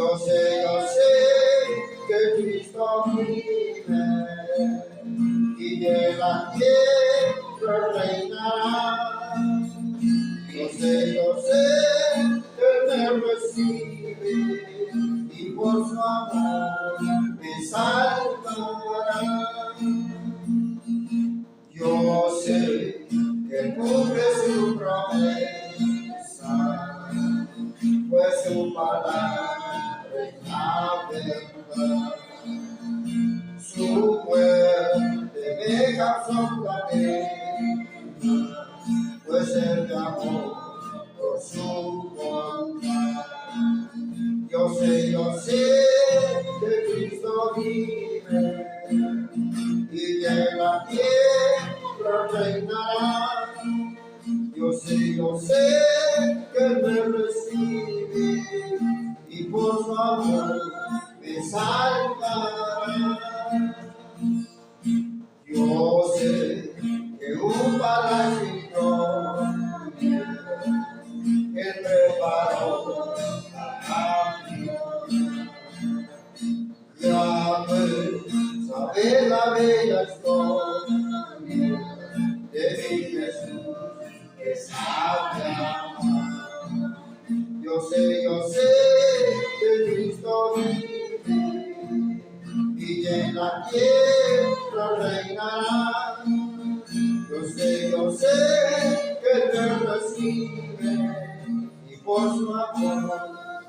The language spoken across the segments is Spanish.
yo sé que Cristo vive y en la tierra reinará. Yo sé que Él me recibe y por su amor me salvará. Yo sé que cumple su promesa, pues su palabra es la verdad. Su muerte me causó la pena, pues Él me amó por su bondad. Yo sé que Cristo vive y en la tierra reinará. Yo sé que Él me recibe y por su amor me salvará. Yo sé que un palacio Él preparó para mí. Saber la bella historia de mi Jesús que sabe amar. Yo sé que Cristo vive y en la tierra reinará. Yo sé que Él me recibe y por su amor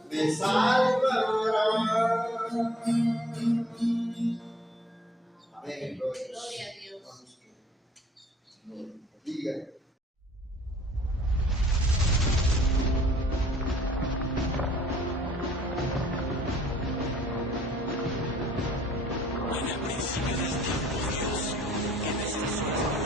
me salvará. Amén. Gloria a Dios. Diga. En el principio de los tiempos, Dios, que desde la historia de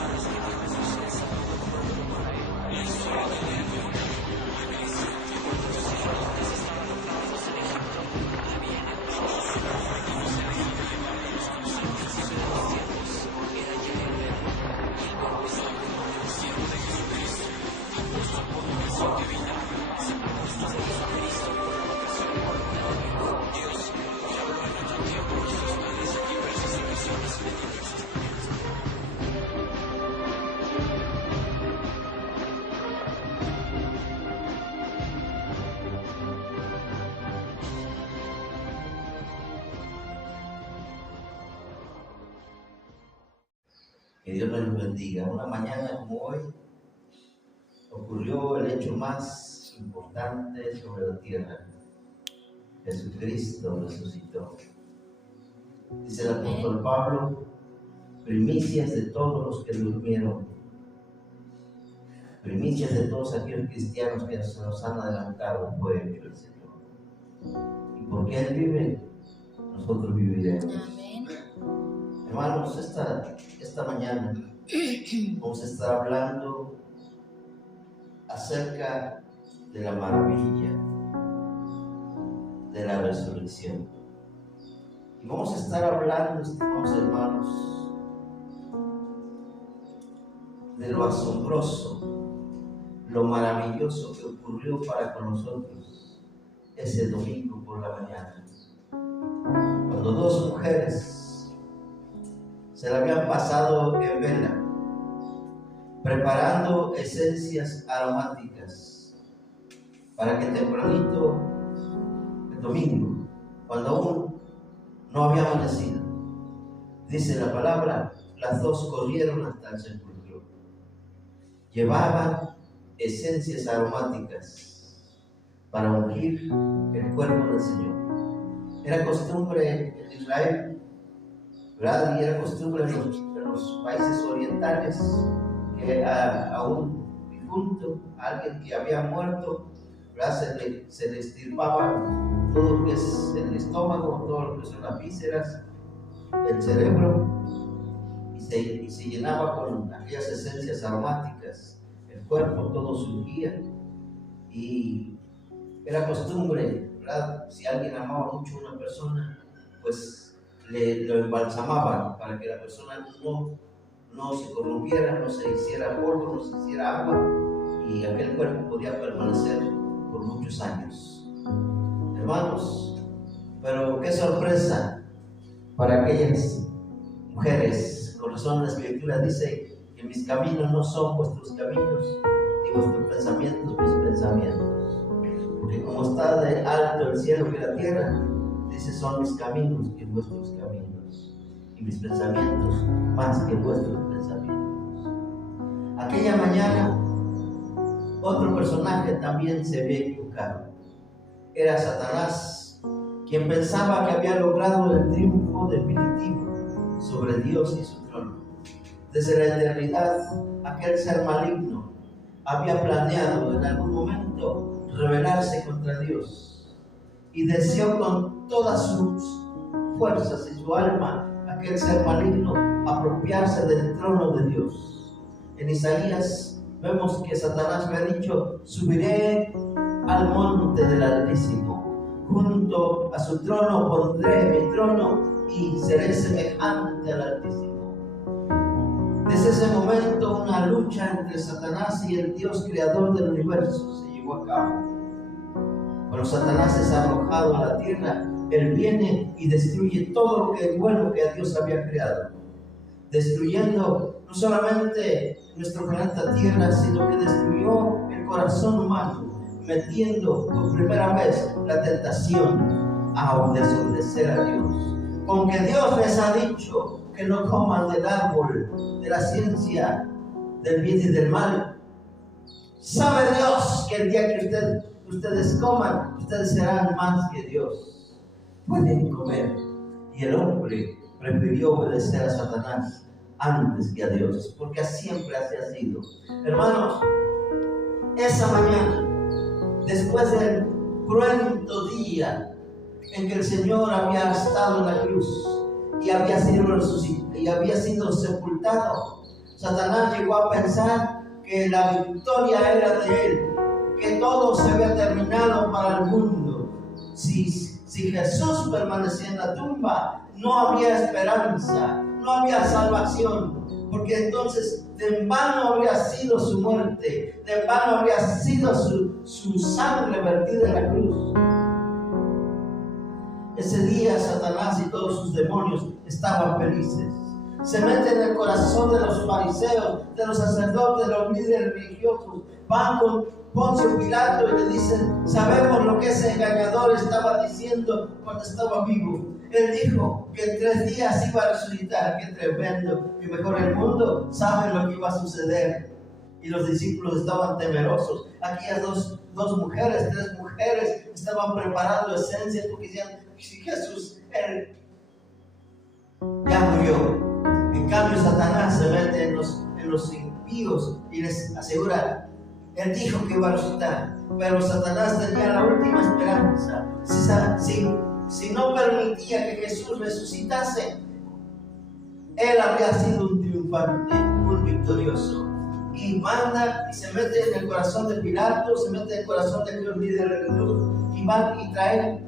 Que Dios nos bendiga. Una mañana como hoy ocurrió el hecho más importante sobre la tierra. Jesucristo resucitó. Dice el apóstol Pablo, primicias de todos los que durmieron, primicias de todos aquellos cristianos que se nos han adelantado fue hecho el Señor. Y porque Él vive, nosotros viviremos. Amén. Hermanos, esta mañana vamos a estar hablando acerca de la maravilla de la resurrección. Y vamos a estar hablando, estimados hermanos, de lo asombroso, lo maravilloso que ocurrió para con nosotros ese domingo por la mañana, cuando dos mujeres se la habían pasado en vela, preparando esencias aromáticas para que tempranito, el domingo, cuando aún no había amanecido, dice la palabra, las dos corrieron hasta el sepulcro. Llevaban esencias aromáticas para ungir el cuerpo del Señor. Era costumbre en Israel, ¿verdad? Y era costumbre en los países orientales que a un difunto, a alguien que había muerto, ¿verdad? Se le extirpaba todo lo que es el estómago, todo lo que son las vísceras, el cerebro, y se llenaba con aquellas esencias aromáticas. El cuerpo todo se ungía y era costumbre, ¿verdad? Si alguien amaba mucho a una persona, pues lo embalsamaban para que la persona no se corrompiera, no se hiciera polvo, no se hiciera agua, y aquel cuerpo podía permanecer por muchos años. Hermanos, Pero qué sorpresa para aquellas mujeres. Con razón la Escritura dice que mis caminos no son vuestros caminos, ni vuestros pensamientos mis pensamientos. Porque como está de alto el cielo que la tierra, dice, son mis caminos que vuestros caminos, y mis pensamientos más que vuestros pensamientos. Aquella mañana, otro personaje también se había equivocado. Era Satanás, quien pensaba que había logrado el triunfo definitivo sobre Dios y su trono. Desde la eternidad, aquel ser maligno había planeado en algún momento rebelarse contra Dios y deseó con todas sus fuerzas y su alma, aquel ser maligno, apropiarse del trono de Dios. En Isaías vemos que Satanás me ha dicho: subiré al monte del Altísimo, junto a su trono pondré mi trono y seré semejante al Altísimo. Desde ese momento una lucha entre Satanás y el Dios creador del universo se llevó a cabo. Cuando Satanás es arrojado a la tierra, él viene y destruye todo lo que es bueno que Dios había creado, destruyendo no solamente nuestro planeta Tierra, sino que destruyó el corazón humano, metiendo por primera vez la tentación a desobedecer a Dios. Con que Dios les ha dicho que no coman del árbol de la ciencia del bien y del mal, sabe Dios que el día que ustedes coman, ustedes serán más que Dios. Pueden comer. Y el hombre prefirió obedecer a Satanás antes que a Dios, porque siempre así ha sido. Hermanos, esa mañana, después del cruento día en que el Señor había estado en la cruz y había sido sepultado, Satanás llegó a pensar que la victoria era de él, que todo se había terminado para el mundo. Si Jesús permanecía en la tumba, no había esperanza, no había salvación, porque entonces de en vano habría sido su muerte, de en vano habría sido su sangre vertida en la cruz. Ese día Satanás y todos sus demonios estaban felices. Se meten en el corazón de los fariseos, de los sacerdotes, de los líderes religiosos. Van con Poncio Pilato y le dicen: sabemos lo que ese engañador estaba diciendo cuando estaba vivo. Él dijo que en 3 días iba a resucitar. ¡Qué tremendo! Que mejor el mundo sabe lo que iba a suceder. Y los discípulos estaban temerosos. Aquellas dos mujeres, 3 mujeres estaban preparando esencias porque decían: si Jesús, él ya murió. En cambio, Satanás se mete en los impíos y les asegura: él dijo que iba a resucitar. Pero Satanás tenía la última esperanza. Si no permitía que Jesús resucitase, él habría sido un triunfante, un victorioso. Y manda y se mete en el corazón de Pilato, se mete en el corazón de los líderes religiosos y van y traen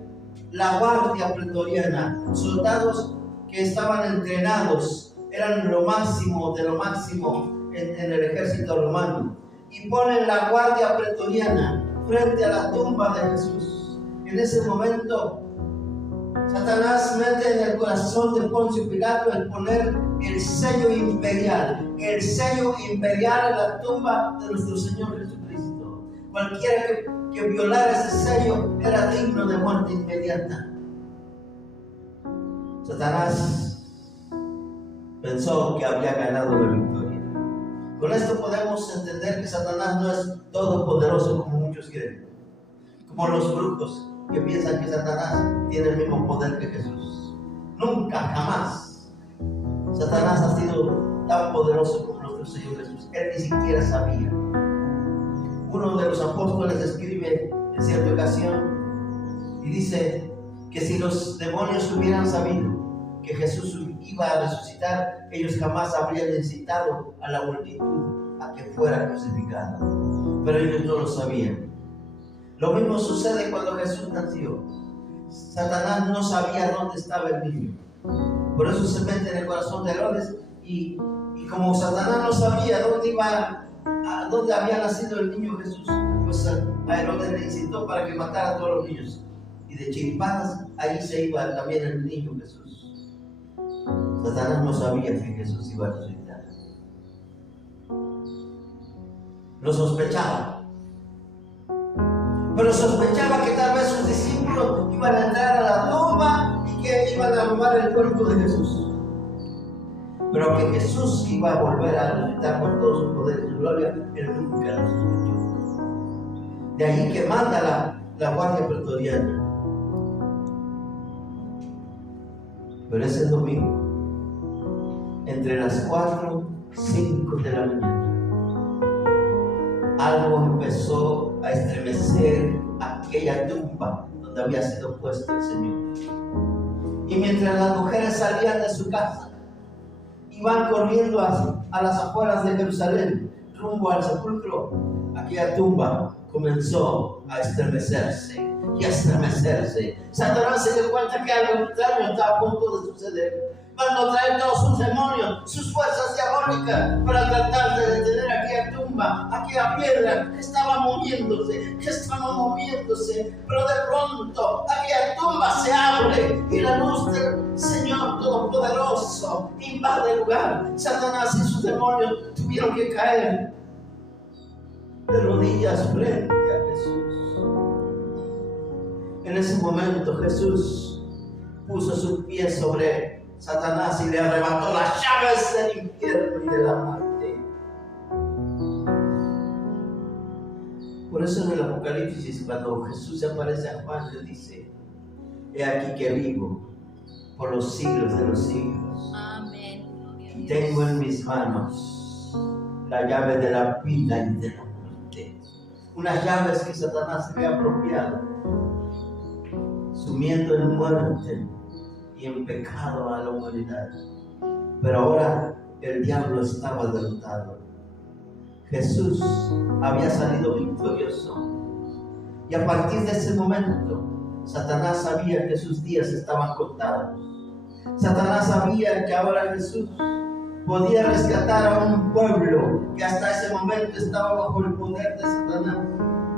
la guardia pretoriana, soldados que estaban entrenados, eran lo máximo de lo máximo en el ejército romano, y ponen la guardia pretoriana frente a la tumba de Jesús. En ese momento Satanás mete en el corazón de Poncio Pilato el poner el sello imperial en la tumba de nuestro Señor Jesucristo. Cualquiera que violara ese sello era digno de muerte inmediata. Satanás pensó que había ganado la victoria. Con esto podemos entender que Satanás no es todopoderoso como muchos creen, como los brujos que piensan que Satanás tiene el mismo poder que Jesús. Nunca, jamás. Satanás ha sido tan poderoso como nuestro Señor Jesús. Él ni siquiera sabía. Uno de los apóstoles escribe en cierta ocasión y dice que si los demonios hubieran sabido que Jesús iba a resucitar, ellos jamás habrían incitado a la multitud a que fuera crucificado. Pero ellos no lo sabían. Lo mismo sucede cuando Jesús nació. Satanás no sabía dónde estaba el niño. Por eso se mete en el corazón de Herodes y como Satanás no sabía dónde había nacido el niño Jesús, pues a Herodes le incitó para que matara a todos los niños y de chispadas, ahí se iba también el niño Jesús. Satanás no sabía que Jesús iba a resucitar. Lo sospechaba. Pero sospechaba que tal vez sus discípulos iban a entrar a la tumba y que iban a robar el cuerpo de Jesús. Pero que Jesús iba a volver a resucitar con todo su poder y su gloria, él nunca lo sospechó. De ahí que manda la guardia pretoriana. Pero ese domingo, entre las 4 y 5 de la mañana, algo empezó a estremecer aquella tumba donde había sido puesto el Señor. Y mientras las mujeres salían de su casa, iban corriendo a las afueras de Jerusalén, rumbo al sepulcro, aquella tumba comenzó a estremecerse y a estremecerse. Satanás se dio cuenta que algo extraño estaba a punto de suceder. Mandó traer todos sus demonios, sus fuerzas diabólicas, para tratar de detener aquella tumba, aquella piedra que estaba moviéndose, pero de pronto aquella tumba se abre y la luz del Señor Todopoderoso invade el lugar. Satanás y sus demonios tuvieron que caer de rodillas frente a Jesús. En ese momento Jesús puso su pie sobre Satanás y le arrebató las llaves del infierno y de la muerte. Por eso en el Apocalipsis, cuando Jesús se aparece a Juan, le dice: he aquí que vivo por los siglos de los siglos. Amén. Y tengo en mis manos la llave de la vida y de la muerte. Unas llaves que Satanás se había apropiado, sumiendo en muerte y en pecado a la humanidad. Pero ahora el diablo estaba derrotado. Jesús había salido victorioso. Y a partir de ese momento, Satanás sabía que sus días estaban contados. Satanás sabía que ahora Jesús podía rescatar a un pueblo que hasta ese momento estaba bajo el poder de Satanás,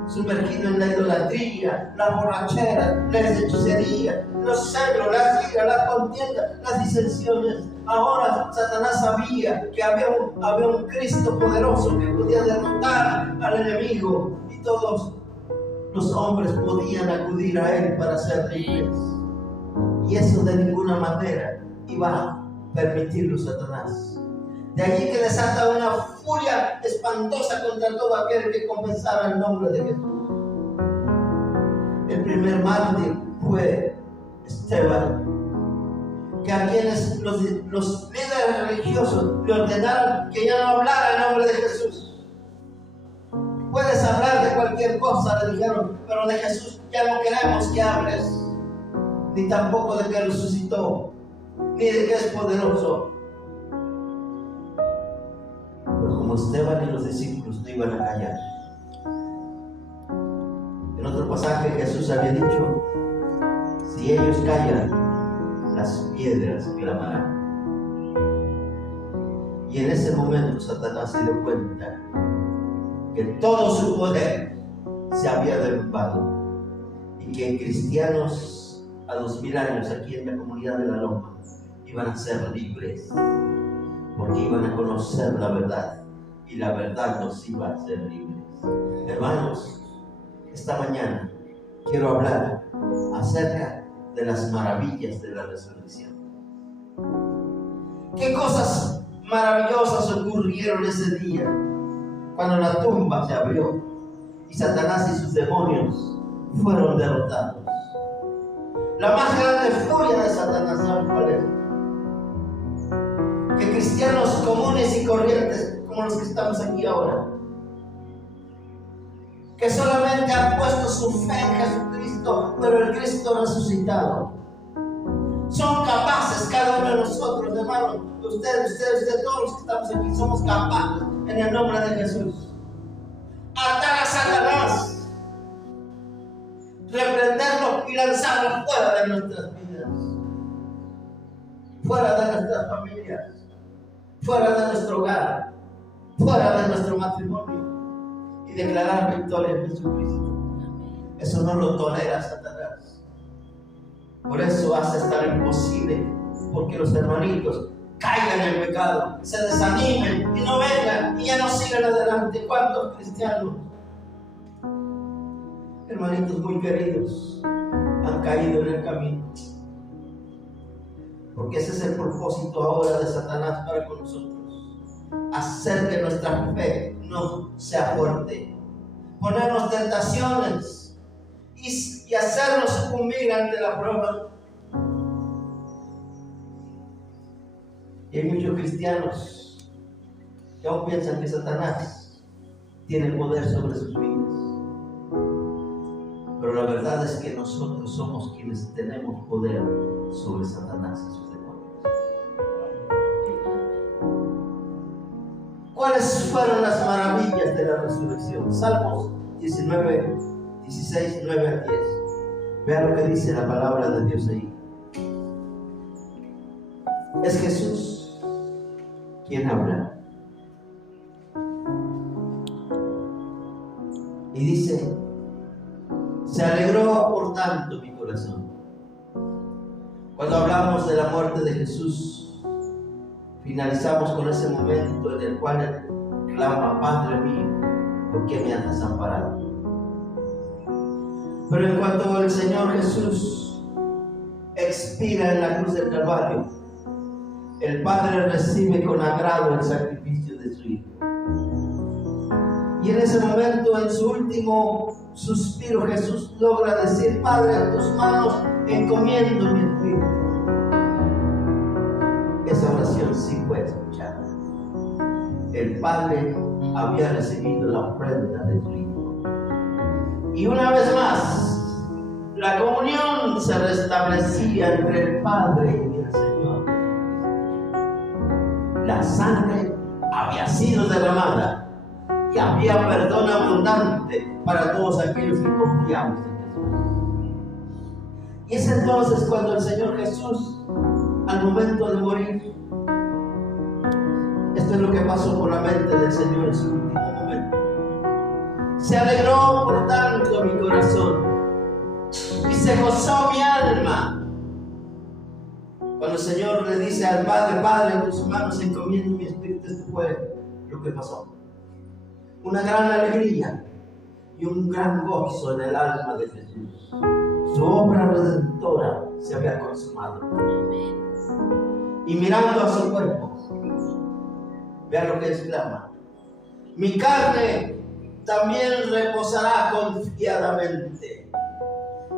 sumergido en la idolatría, la borrachera, la hechicería, los celos, las iras, las contiendas, las disensiones. Ahora Satanás sabía que había un Cristo poderoso que podía derrotar al enemigo, y todos los hombres podían acudir a él para ser libres. Y eso de ninguna manera iba a permitirlo Satanás. De allí que desata una furia espantosa contra todo aquel que confesara el nombre de Jesús. El primer mártir fue Esteban, que a quienes los líderes religiosos le ordenaron que ya no hablara el nombre de Jesús. Puedes hablar de cualquier cosa, le dijeron, pero de Jesús ya no queremos que hables, ni tampoco de que resucitó, ni de que es poderoso. Como Esteban y los discípulos no iban a callar. En otro pasaje Jesús había dicho: si ellos callan, las piedras clamarán. Y en ese momento Satanás se dio cuenta que todo su poder se había derrumbado y que cristianos a 2000 años aquí en la comunidad de La Loma iban a ser libres, porque iban a conocer la verdad. Y la verdad nos iba a hacer libres. Hermanos, esta mañana quiero hablar acerca de las maravillas de la resurrección. ¿Qué cosas maravillosas ocurrieron ese día cuando la tumba se abrió y Satanás y sus demonios fueron derrotados? La más grande furia de Satanás, ¿saben cuál es? Que cristianos comunes y corrientes como los que estamos aquí ahora, que solamente han puesto su fe en Jesucristo, pero el Cristo resucitado, son capaces, cada uno de nosotros, hermanos, ustedes, todos los que estamos aquí, somos capaces en el nombre de Jesús atar a Satanás, reprenderlo y lanzarlo fuera de nuestras vidas, fuera de nuestras familias, fuera de nuestro hogar, fuera de nuestro matrimonio, y declarar victoria en Jesucristo. Eso no lo tolera Satanás. Por eso hace tan imposible, porque los hermanitos caigan en el pecado, se desanimen y no vengan y ya no sigan adelante. ¿Cuántos cristianos, hermanitos muy queridos, han caído en el camino? Porque ese es el propósito ahora de Satanás para con nosotros: hacer que nuestra fe no sea fuerte, ponernos tentaciones y hacernos sucumbir ante la prueba. Y hay muchos cristianos que aún piensan que Satanás tiene poder sobre sus vidas. Pero la verdad es que nosotros somos quienes tenemos poder sobre Satanás y sus demonios. ¿Cuáles fueron las maravillas de la resurrección? Salmos 19, 16, 9 a 10. Vean lo que dice la palabra de Dios ahí. Es Jesús quien habla. Y dice: se alegró por tanto mi corazón. Cuando hablamos de la muerte de Jesús, finalizamos con ese momento en el cual él clama: Padre mío, ¿por qué me has desamparado? Pero en cuanto el Señor Jesús expira en la cruz del Calvario, el Padre recibe con agrado el sacrificio de su Hijo. Y en ese momento, en su último suspiro, Jesús logra decir: Padre, en tus manos encomiendo mi espíritu. Esa oración sí fue escuchada. El Padre había recibido la ofrenda de su Hijo. Y una vez más, la comunión se restablecía entre el Padre y el Señor. La sangre había sido derramada y había perdón abundante para todos aquellos que confiamos en Jesús. Y es entonces cuando el Señor Jesús, al momento de morir, esto es lo que pasó por la mente del Señor en su último momento: se alegró por tanto mi corazón y se gozó mi alma. Cuando el Señor le dice al Padre: Padre, en tus manos encomiendo mi espíritu, esto fue lo que pasó. Una gran alegría y un gran gozo en el alma de Jesús. Su obra redentora se había consumado. Y mirando a su cuerpo, vean lo que exclama: mi carne también reposará confiadamente.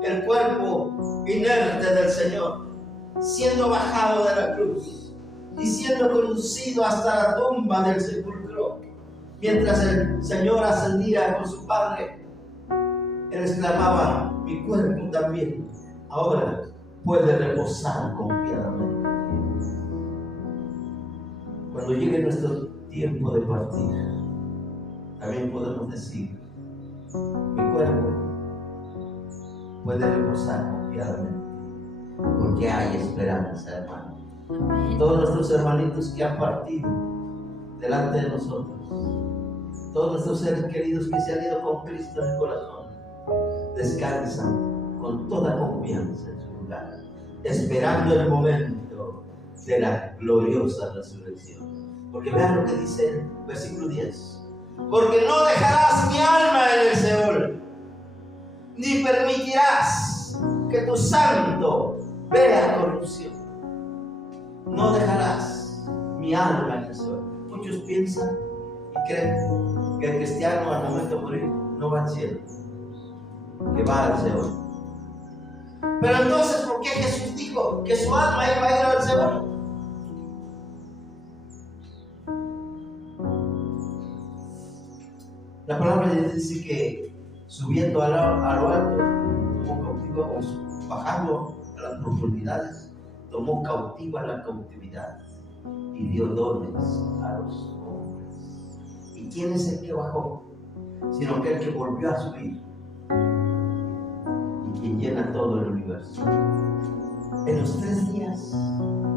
El cuerpo inerte del Señor, siendo bajado de la cruz y siendo conducido hasta la tumba del sepulcro, mientras el Señor ascendía con su Padre, él exclamaba: mi cuerpo también ahora puede reposar confiadamente. Cuando llegue nuestro tiempo de partir, también podemos decir: mi cuerpo puede reposar confiadamente, porque hay esperanza, hermano. Todos nuestros hermanitos que han partido delante de nosotros, todos nuestros seres queridos que se han ido con Cristo en el corazón, descansan con toda confianza en su lugar, esperando el momento de la gloriosa resurrección. Porque vean lo que dice el versículo 10: porque no dejarás mi alma en el Seol, ni permitirás que tu santo vea corrupción. No dejarás mi alma en el Seol. Muchos piensan y creen que el cristiano al momento de morir no va al cielo, que va al Seol. Pero entonces, ¿por qué Jesús dijo que su alma iba a ir al Seol? La palabra de Dios dice que subiendo a lo alto, tomó cautivo, o bajando a las profundidades, tomó cautiva la cautividad y dio dones a los hombres. ¿Y quién es el que bajó? Sino que el que volvió a subir y quien llena todo el universo. En los 3 días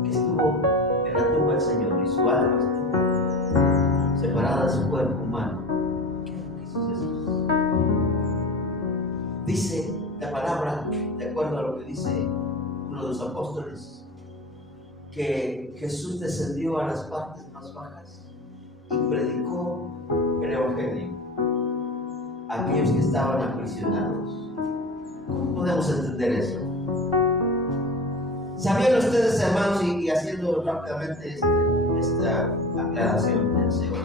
que estuvo en la tumba del Señor y su alma estuvo separada de su cuerpo humano, Dice la palabra, de acuerdo a lo que dice de los apóstoles que Jesús descendió a las partes más bajas y predicó el Evangelio a aquellos que estaban aprisionados. ¿Cómo podemos entender eso? ¿Sabían ustedes, hermanos, y haciendo rápidamente esta aclaración del Señor,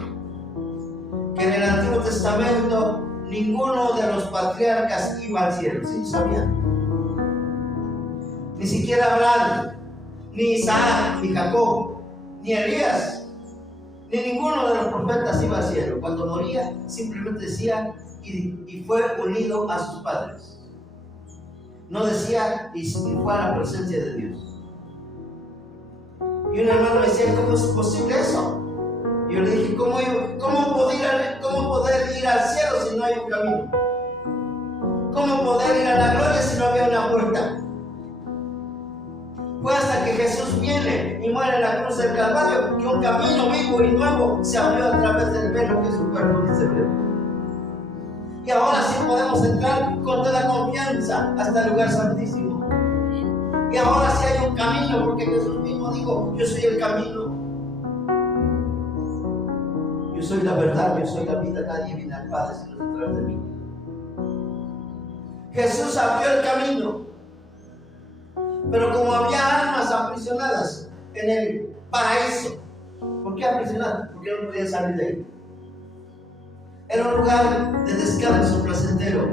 que en el Antiguo Testamento ninguno de los patriarcas iba al cielo? ¿Sí lo sabían? Ni siquiera Abraham, ni Isaac, ni Jacob, ni Elías, ni ninguno de los profetas iba al cielo. Cuando moría, simplemente decía y fue unido a sus padres. No decía y fue a la presencia de Dios. Y un hermano me decía, ¿cómo es posible eso? Y yo le dije, ¿cómo poder ir al cielo si no hay un camino? ¿Cómo poder ir a la gloria si no había una puerta? Fue hasta que Jesús viene y muere en la cruz del Calvario que un camino vivo y nuevo se abrió a través del velo que es su cuerpo, dice Hebreo. Y ahora sí podemos entrar con toda confianza hasta el lugar santísimo. Y ahora sí hay un camino, porque Jesús mismo dijo, yo soy el camino, yo soy la verdad, yo soy la vida, nadie viene al Padre sino a través de mí. Jesús abrió el camino, pero como había almas aprisionadas en el paraíso, ¿por qué aprisionadas? Porque no podían salir de ahí. Era un lugar de descanso placentero,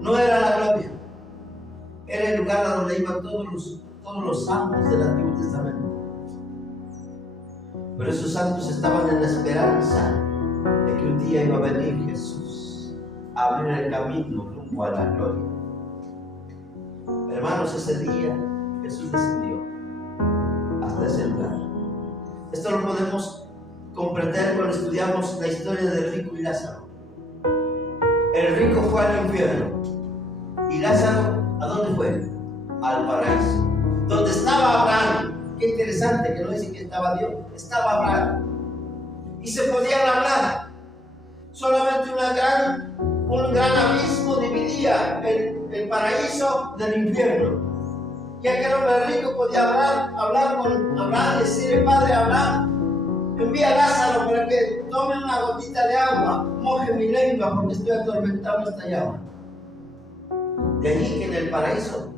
no era la gloria, era el lugar a donde iban todos los santos del Antiguo Testamento. Pero esos santos estaban en la esperanza de que un día iba a venir Jesús a abrir el camino rumbo a la gloria. Hermanos, ese día Jesús descendió hasta ese lugar. Esto lo podemos comprender cuando estudiamos la historia del rico y Lázaro. El rico fue al infierno y Lázaro, ¿a dónde fue? Al paraíso, donde estaba Abraham. Qué interesante que no dice que estaba Dios, estaba Abraham y se podían hablar. Solamente un gran abismo dividía el paraíso del infierno. Y aquel hombre rico podía hablar con Abraham y decirle, Padre Abraham, envía a Lázaro para que tome una gotita de agua, moje mi lengua porque estoy atormentado en esta llama. De allí que en el paraíso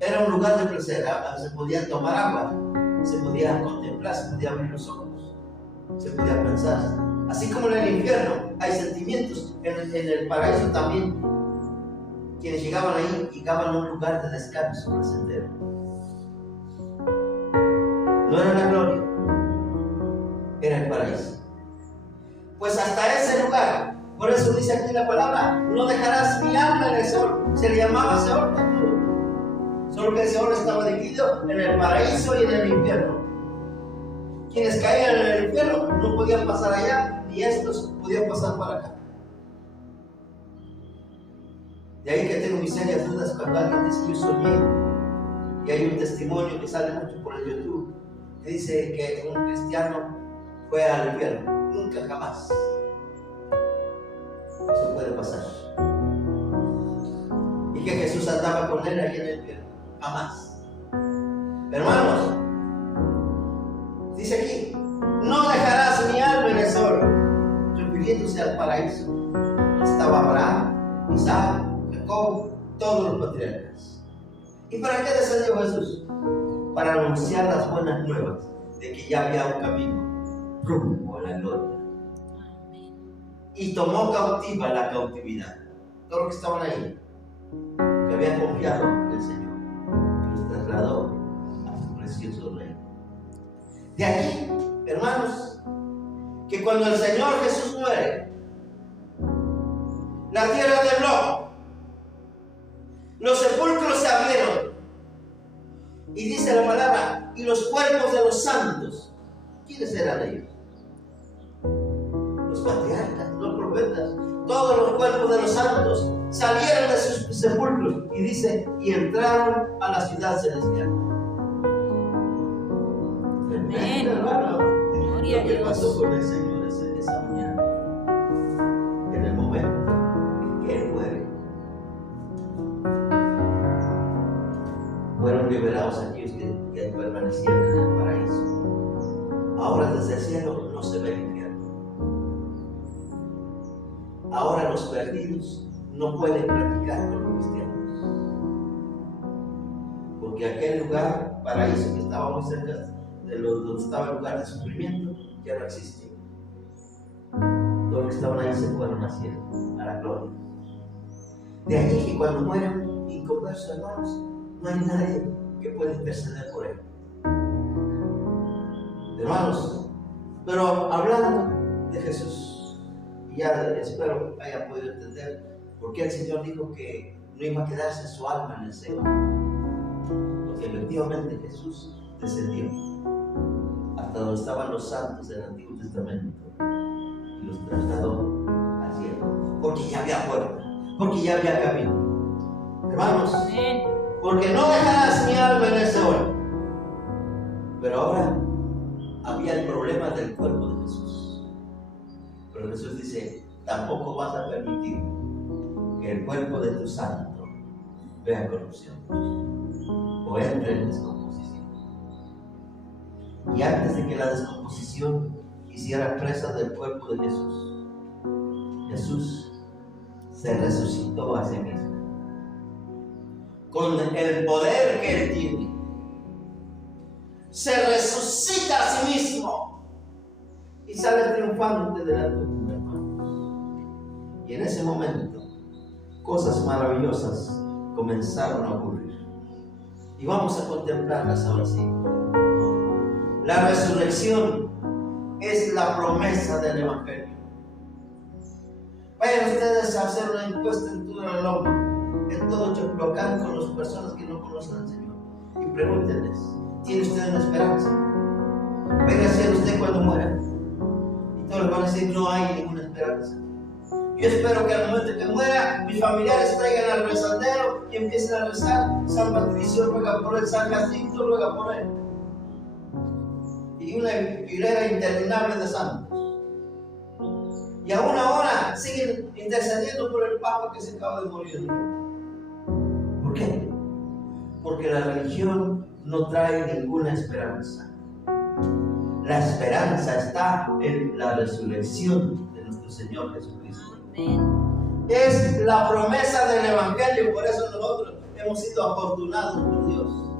era un lugar de placer, se podía tomar agua, se podía contemplar, se podía abrir los ojos, se podía pensar. Así como en el infierno hay sentimientos, en el paraíso también. Quienes llegaban ahí llegaban a un lugar de descanso placentero. No era la gloria, era el paraíso. Pues hasta ese lugar, por eso dice aquí la palabra, no dejarás mi alma en el Seol. Se le llamaba Seol también. Solo que el Seol estaba dividido en el paraíso y en el infierno. Quienes caían en el infierno no podían pasar allá, ni estos podían pasar para acá. De ahí que tengo mis serias dudas cuando alguien dice yo soñé, y hay un testimonio que sale mucho por el YouTube que dice que un cristiano fue al infierno. Nunca, jamás. Eso puede pasar. Y que Jesús andaba con él ahí en el infierno. Jamás. Hermanos, dice aquí, no dejarás mi alma en el Seol, refiriéndose al paraíso. Estaba Abraham, Isaac, Jacob, todos los patriarcas. ¿Y para qué descendió Jesús? Para anunciar las buenas nuevas de que ya había un camino rumbo a la gloria. Y tomó cautiva la cautividad. Todos los que estaban ahí, que habían confiado en el Señor, los trasladó a su precioso reino. De aquí, hermanos, que cuando el Señor Jesús muere, la tierra tembló, los sepulcros se abrieron, y dice la palabra, y los cuerpos de los santos, ¿quiénes eran ellos? Los patriarcas, los profetas, todos los cuerpos de los santos salieron de sus sepulcros, y dice, y entraron a la ciudad celestial. Amén. Hermano, Gloria a lo que Dios. pasó con el Señor esa mañana, en el momento en que Él muere. fueron liberados aquellos que permanecían en el paraíso. Ahora desde el cielo no se ve el infierno. Ahora los perdidos no pueden platicar con los cristianos. Porque aquel lugar, paraíso, que estaba muy cerca de donde estaba el lugar de sufrimiento, ya no existía. Todos los que estaban ahí se fueron al cielo, a la gloria. De allí que cuando mueran inconversos, hermanos, no hay nadie que pueda interceder por él. Hermanos, pero hablando de Jesús, y ya espero haya podido entender por qué el Señor dijo que no iba a quedarse su alma en el Seol. Porque efectivamente Jesús descendió hasta donde estaban los santos del Antiguo Testamento y los trasladó al cielo. Porque ya había puerta, porque ya había camino. Hermanos, porque no dejarás mi alma en el Seol. Pero ahora había el problema del cuerpo de Jesús. Pero Jesús dice, tampoco vas a permitir que el cuerpo de tu santo vea corrupción o entre en descomposición. Y antes de que la descomposición hiciera presa del cuerpo de Jesús, Jesús se resucitó a sí mismo con el poder que él tiene. Se resucita a sí mismo y sale triunfante de la tumba, hermanos. Y en ese momento cosas maravillosas comenzaron a ocurrir. Y vamos a contemplarlas ahora sí. La resurrección es la promesa del Evangelio. Vayan ustedes a hacer una encuesta en toda la loma, en todo Choclocán, con las personas que no conocen al Señor, y pregúntenles, ¿tiene usted una esperanza? Venga a ser usted cuando muera. Y todos les van a decir, no hay ninguna esperanza. Yo espero que al momento que muera, mis familiares traigan al rezandero y empiecen a rezar. San Patricio ruega por él, San Jacinto ruega por él. Y una hilera interminable de santos. Y aún ahora siguen intercediendo por el Papa que se acaba de morir. ¿Por qué? Porque la religión no trae ninguna esperanza. La esperanza está en la resurrección de nuestro Señor Jesucristo. Es la promesa del Evangelio, por eso nosotros hemos sido afortunados por Dios,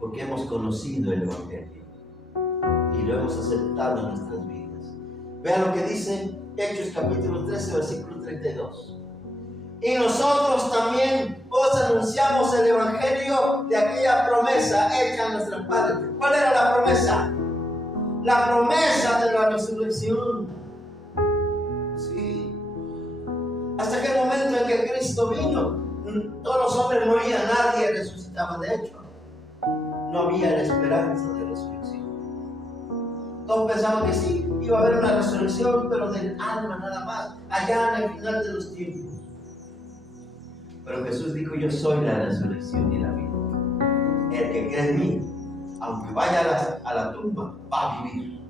porque hemos conocido el Evangelio y lo hemos aceptado en nuestras vidas. Vean lo que dice Hechos capítulo 13, versículo 32. Y nosotros también os anunciamos el Evangelio de aquella promesa hecha a nuestros padres. ¿Cuál era la promesa? La promesa de la resurrección. Sí. Hasta aquel momento en que Cristo vino, todos los hombres morían, nadie resucitaba. De hecho, no había la esperanza de resurrección. Todos pensaban que sí, iba a haber una resurrección, pero del alma nada más, allá en el final de los tiempos. Pero Jesús dijo, yo soy la resurrección y la vida. El que cree en mí, aunque vaya a la tumba, va a vivir.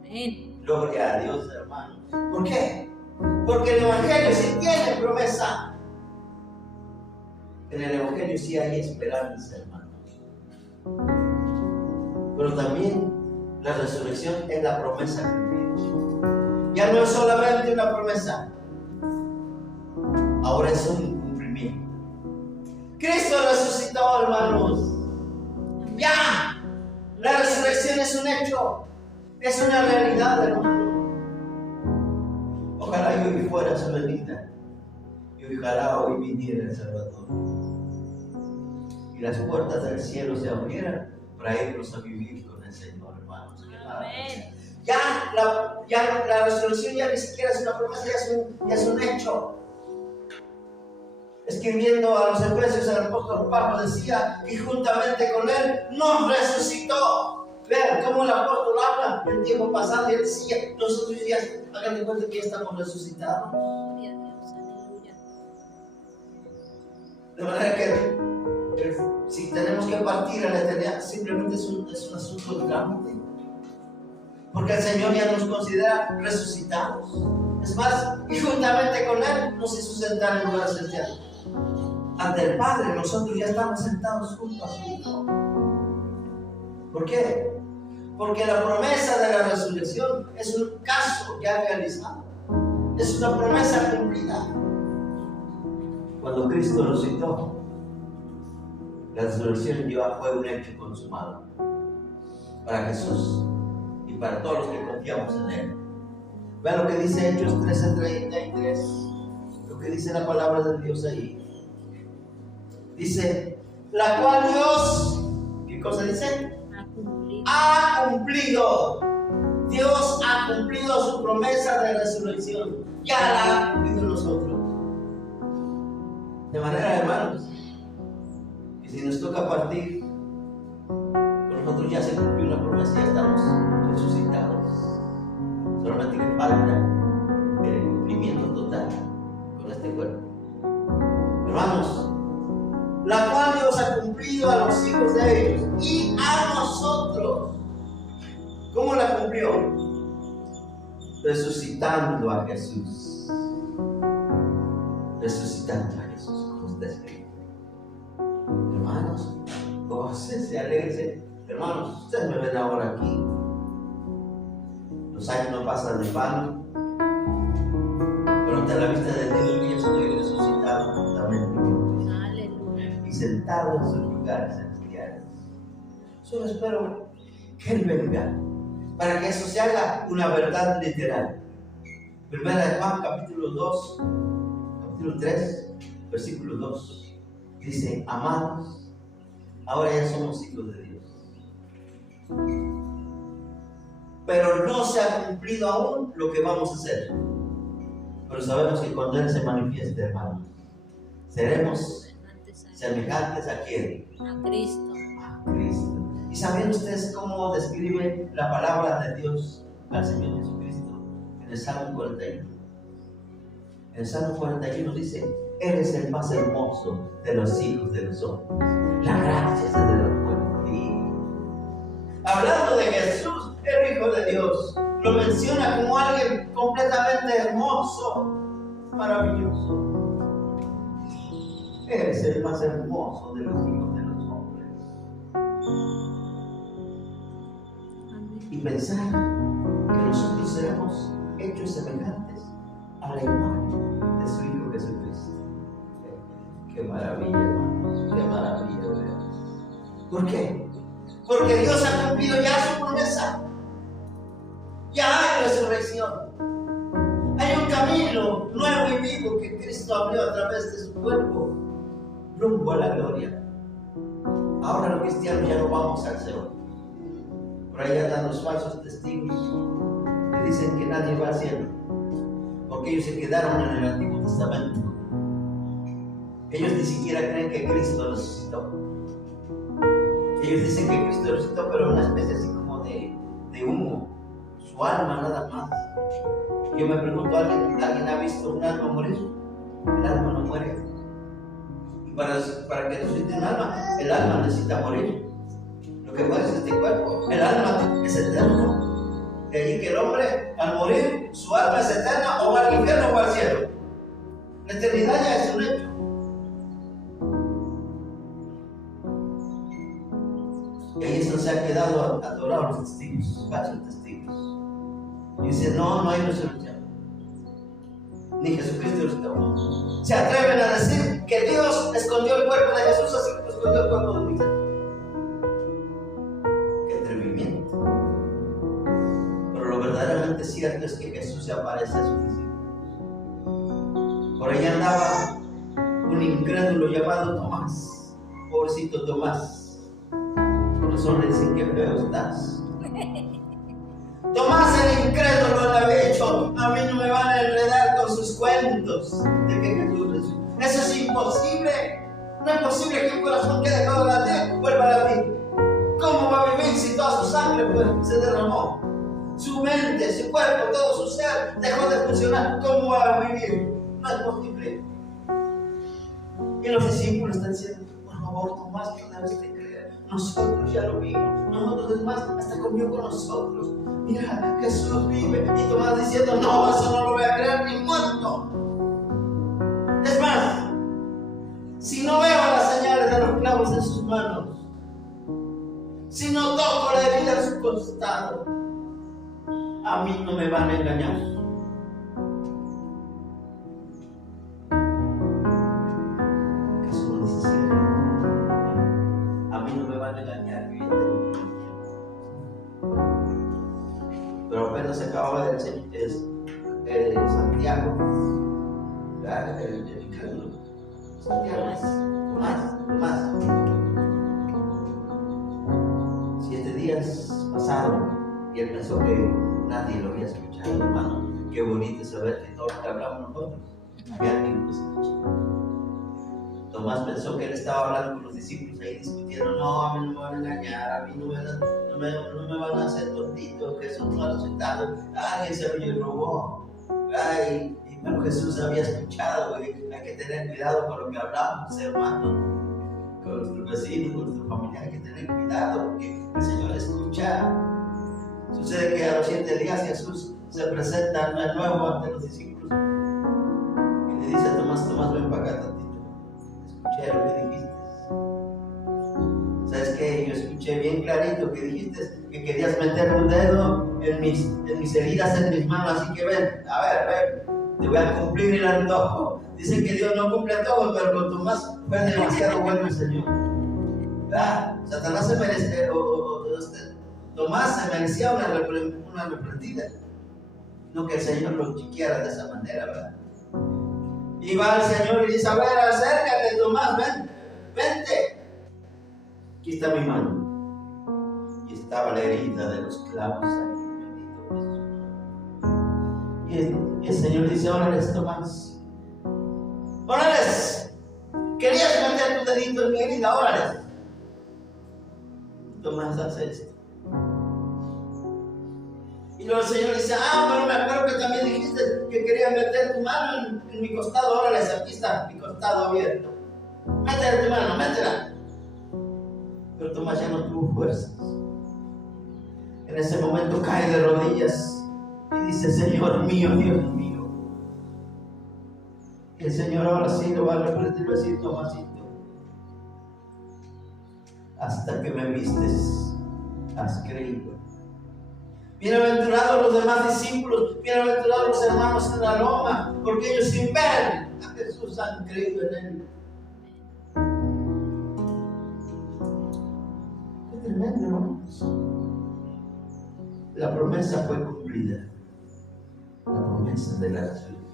Amén. Gloria a Dios, hermanos. ¿Por qué? Porque el Evangelio sí tiene promesa. En el Evangelio sí hay esperanza, hermanos. Pero también la resurrección es la promesa de Dios. Ya no es solamente una promesa, ahora es un cumplimiento. Cristo resucitó, hermanos. Ya, la resurrección es un hecho, es una realidad, hermanos. Ojalá yo hoy fuera su venida y ojalá hoy viniera el Salvador y las puertas del cielo se abrieran para irnos a vivir con el Señor, hermanos. Ya la resurrección ya ni siquiera es una promesa, ya es un hecho. Escribiendo a los Efesios, el apóstol Pablo decía, y juntamente con él nos resucitó. Vean cómo el apóstol habla del tiempo pasado y él decía, nosotros ya, hagan de cuenta que ya estamos resucitados. De manera que si tenemos que partir a la eternidad, simplemente es un asunto de trámite. Porque el Señor ya nos considera resucitados. Es más, y juntamente con él nos hizo sentar en lugares celestiales. ante el Padre, nosotros ya estamos sentados junto a su Hijo. ¿Por qué? Porque la promesa de la resurrección es un caso ya realizado. Es una promesa cumplida. Cuando Cristo resucitó, la resurrección ya fue un hecho consumado para Jesús y para todos los que confiamos en Él. Vean lo que dice Hechos 13:33, lo que dice la palabra de Dios ahí. Dice, la cual Dios, ¿qué cosa dice? Ha cumplido. Dios ha cumplido su promesa de resurrección. Ya la ha cumplido nosotros. De manera, hermanos, que si nos toca partir, con nosotros ya se cumplió la promesa, ya estamos resucitados. Solamente que falta el cumplimiento total con este cuerpo. Hermanos, la cual Dios ha cumplido a los hijos de ellos y a nosotros. ¿Cómo la cumplió? Resucitando a Jesús. Resucitando a Jesús, como está escrito. Hermanos, gócense, alegrense. Hermanos, ustedes me ven ahora aquí. Los años no pasan de vano. Pero ante la vista de Dios, yo estoy resucitado juntamente con Cristo. Y sentado en sus lugares celestiales. Solo espero que Él venga para que eso se haga una verdad literal. Primera de Juan, capítulo 3, versículo 2. Dice, amados, ahora ya somos hijos de Dios. Pero no se ha cumplido aún lo que vamos a hacer. Pero sabemos que cuando Él se manifieste, hermanos, seremos semejantes a quién? A Cristo. A Cristo. ¿Y saben ustedes cómo describe la palabra de Dios al Señor Jesucristo? En el Salmo 41. En el Salmo 41 dice, Él es el más hermoso de los hijos de los hombres. La gracia es de los pueblos. Hablando de Jesús, el Hijo de Dios, lo menciona como alguien completamente hermoso, maravilloso. Él es el más hermoso de los hijos de los hombres. Y pensar que nosotros seremos hechos semejantes a la imagen de su Hijo Jesucristo. Qué maravilla, hermanos, qué maravilla, ¿verdad? ¿Por qué? Porque Dios ha cumplido ya su promesa. Ya hay resurrección. Hay un camino nuevo y vivo que Cristo abrió a través de su cuerpo, rumbo a la gloria. Ahora los cristianos ya no vamos al cielo. Por ahí andan los falsos testigos que dicen que nadie va al cielo, porque ellos se quedaron en el Antiguo Testamento. Ellos ni siquiera creen que Cristo resucitó. Ellos dicen que Cristo resucitó, pero una especie así como de humo, su alma nada más. Yo me pregunto, ¿alguien ha visto un alma morir? El alma no muere. Y para que resucite un alma, el alma necesita morir. Lo que muere es este cuerpo. El alma es eterno. De allí que el hombre, al morir, su alma es eterna, o va al infierno o va al cielo. La eternidad ya es un hecho. Y ahí es donde se han quedado atorados los testigos, falsos testigos. Y dicen, no hay resurrección. Ni Jesucristo resucitó. Se atreven a decir que Dios escondió el cuerpo de Jesús, así como escondió el cuerpo de Moisés. Qué atrevimiento. Pero lo verdaderamente cierto es que Jesús se aparece a sus discípulos. Por ahí andaba un incrédulo llamado Tomás. Pobrecito Tomás. Por eso le dicen que feo estás. Tomás el incrédulo le había dicho, a mí no me van a enredar con sus cuentos de que Jesús resucitó. Eso es imposible. No es posible que un corazón que dejó de latir vuelva a latir. ¿Cómo va a vivir si toda su sangre se derramó? Su mente, su cuerpo, todo su ser dejó de funcionar. ¿Cómo va a vivir? No es posible. Y los discípulos están diciendo, por favor, Tomás, no debes de creer. Nosotros ya lo vimos. Nosotros, es más, hasta comió con nosotros. Mira, Jesús vive. Y Tomás diciendo, no, eso no lo voy a creer ni muerto. Es más, si no veo las señales de los clavos en sus manos, si no toco la herida en su costado, a mí no me van a engañar. Jesús no dice así. A mí no me van a engañar, pero apenas se acababa de Santiago, el incrédulo. Santiago, Tomás. 7 días pasaron y él pensó que nadie lo había escuchado. Hermano, qué bonito saber que todo lo que hablamos nosotros, había alguien que lo escucha. Tomás pensó que él estaba hablando con los discípulos ahí discutiendo, no, a mí no me van a engañar, a mí no me van a hacer tontito, Jesús no ha resucitado, alguien se lo robó. Ay, pero Jesús había escuchado, hay que tener cuidado con lo que hablamos, hermanos, con nuestros vecinos, con nuestra familia, hay que tener cuidado porque el Señor escucha. Sucede que a los 7 días Jesús se presenta de nuevo ante los discípulos y le dice a Tomás, ven para acá tantito, escuché lo que dijiste. ¿Sabes qué? Yo escuché bien clarito que dijiste que querías meter un dedo en mis heridas, en mis manos, así que ven, a ver, te voy a cumplir el antojo. Dicen que Dios no cumple antojos, pero con Tomás fue demasiado bueno el Señor. Satanás se merece, Tomás se merecía una reprendida, no que el Señor lo chiquiara de esa manera, ¿verdad? Y va el Señor y dice, a ver, acércate Tomás, vente. Aquí está mi mano. Y estaba la herida de los clavos ahí, bendito Jesús. Y el Señor dice, órale, Tomás. Órale, querías meter tu dedito en mi herida, órale. Tomás hace esto. Y luego el Señor dice, pero me acuerdo que también dijiste que querías meter tu mano en mi costado, órale, aquí está mi costado abierto. Métela tu mano, métela. Pero Tomás ya no tuvo fuerzas. En ese momento cae de rodillas y dice, Señor mío, Dios mío. Y el Señor ahora sí lo va a repetir, va a decir, Tomasito, hasta que me vistes, has creído. Bienaventurados los demás discípulos, bienaventurados los hermanos en la loma, porque ellos sin ver a Jesús han creído en él. Qué tremendo, hermanos. La promesa fue cumplida. La promesa de la resurrección.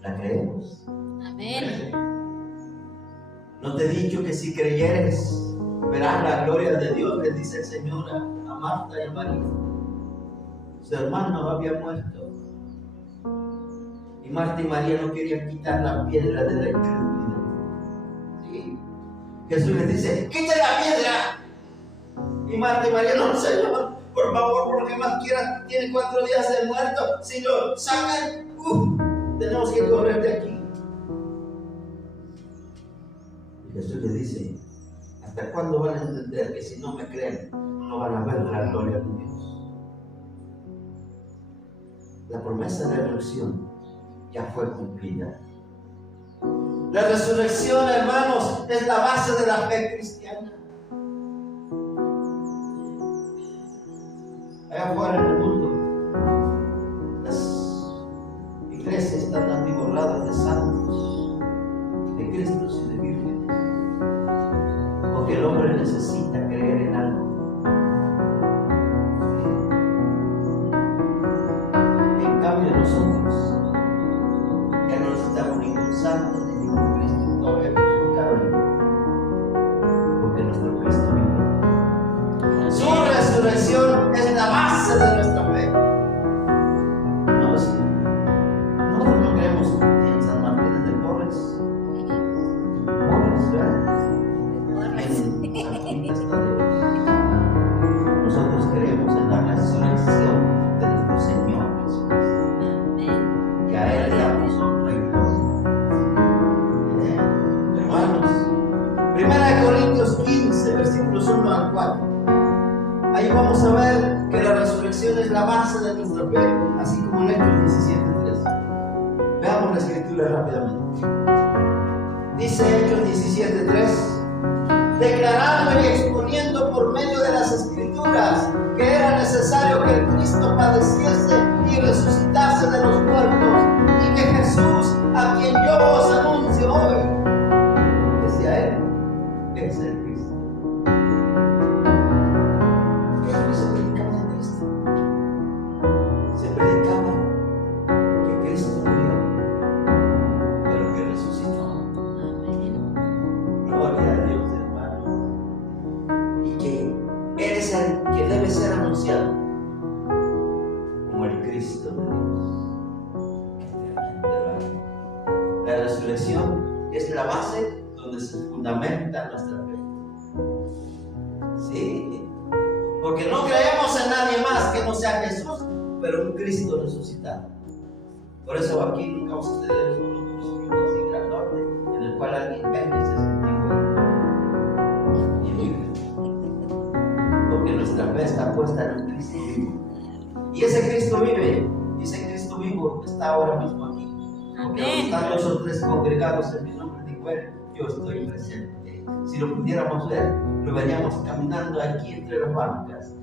¿La creemos? Amén. ¿No te he dicho que si creyeres verás la gloria de Dios? Le dice el Señor a Marta y a María. Su hermano había muerto. Y Marta y María no querían quitar la piedra de la incredulidad. ¿Sí? Jesús les dice, ¡quita la piedra! Y Marta y María, no, Señor, por favor, por lo que más quieras, tiene 4 días de muerto. Si lo sacan, tenemos que correr de aquí. Y Jesús les dice, ¿hasta cuándo van a entender que si no me creen, no van a ver la gloria de Dios? La promesa de la resurrección ya fue cumplida. La resurrección, hermanos, es la base de la fe cristiana. Allá afuera en el mundo, las iglesias están atiborradas de santos, de cristos y de vírgenes, porque el hombre necesita creer en algo. En cambio nosotros ya no necesitamos ningún santo ni ningún Cristo, todavía crucificado, porque nuestro Cristo vive. Su resurrección es la base de nuestra fe. Nosotros no creemos en San Martín de Porres, ¿verdad? Nosotros creemos en la resurrección de nuestro Señor Jesucristo. Y a Él le damos honra y gloria. Hermanos, 1 Corintios 15, versículos 1 al 4. Ahí vamos a ver que la resurrección es la base de nuestra fe, así como en Hechos 17:3. Veamos la escritura rápidamente. Dice Hechos 17:3, declarando y exponiendo por medio de las Escrituras que era necesario que el Cristo padeciese y resucitase de los muertos, y que Jesús, a quien yo os anuncio hoy, decía él, es el Cristo. ¿Qué es lo que se predicaba de Cristo? Se predicaba que Cristo murió, pero que resucitó. Gloria a Dios, hermano. Y que Él es el que debe ser anunciado como el Cristo de Dios. La resurrección es la base donde se fundamenta nuestra fe. Sí, porque no creemos en nadie más que no sea Jesús, pero un Cristo resucitado. Por eso aquí nunca vamos a tener unos crucifijos así grandotes en el cual alguien venga y se santigua y vive. Porque nuestra fe está puesta en un Cristo vivo. Y ese Cristo vive, y ese Cristo vivo está ahora mismo aquí. Porque donde están los otros congregados en mi nombre, digo, yo estoy presente. Si lo pudiéramos ver, lo veríamos caminando aquí entre las bancas,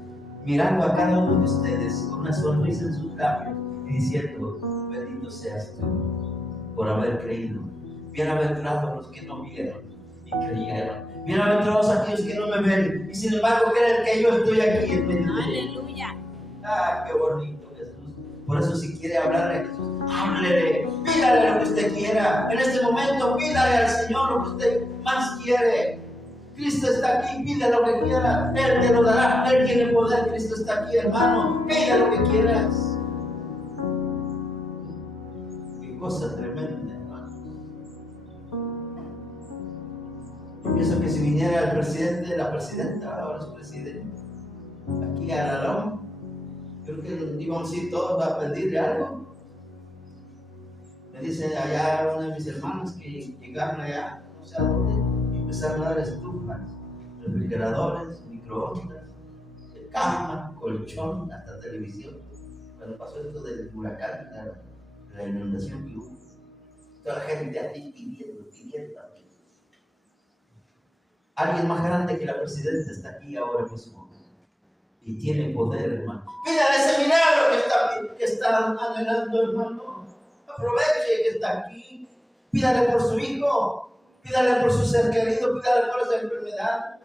mirando a cada uno de ustedes con una sonrisa en sus labios y diciendo, bendito seas tú por haber creído. Bienaventurados los que no vieron y creyeron. Bienaventurados aquellos que no me ven y sin embargo creen que yo estoy aquí en medio de ellos. Aleluya. Ah, qué bonito Jesús. Por eso si quiere hablarle a Jesús, háblele, pídale lo que usted quiera. En este momento pídale al Señor lo que usted más quiere. Cristo está aquí, pide lo que quiera, Él te lo dará, Él tiene poder, Cristo está aquí, hermano, pide lo que quieras. Qué cosa tremenda, hermano. Yo pienso que si viniera el presidente, la presidenta, ahora es presidente, aquí a Lalón, creo que íbamos a ir todos a pedirle algo. Me dice allá una de mis hermanas que llegaron allá, no sé a dónde, y empezaron a dar estufas, refrigeradores, microondas, cama, colchón, hasta televisión. Cuando pasó esto del huracán, la inundación que hubo, toda la gente aquí pidiendo. Alguien más grande que la presidenta está aquí ahora mismo y tiene poder, hermano. Pídale ese milagro que está anhelando, hermano. Aproveche que está aquí. Pídale por su hijo, pídale por su ser querido, pídale por esa enfermedad.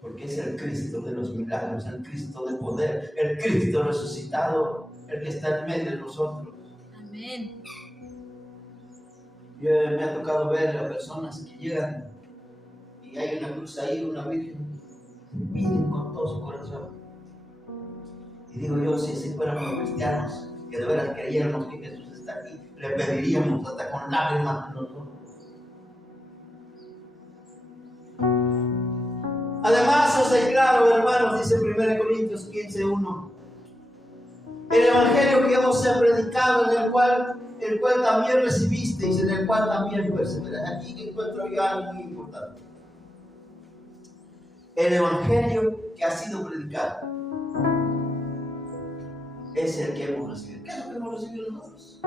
Porque es el Cristo de los milagros, el Cristo de poder, el Cristo resucitado, el que está en medio de nosotros. Amén. Me ha tocado ver a personas que llegan y hay una cruz ahí, una virgen, piden con todo su corazón. Y digo yo, si fuéramos cristianos, que de veras creyéramos que Jesús está aquí, le pediríamos hasta con lágrimas en los ojos. Además, os declaro, hermanos, dice 1 Corintios 15:1, el evangelio que os he predicado, el cual también recibisteis, en el cual también perseveráis. Aquí encuentro yo algo muy importante. El evangelio que ha sido predicado es el que hemos recibido. ¿Qué es lo que hemos recibido nosotros?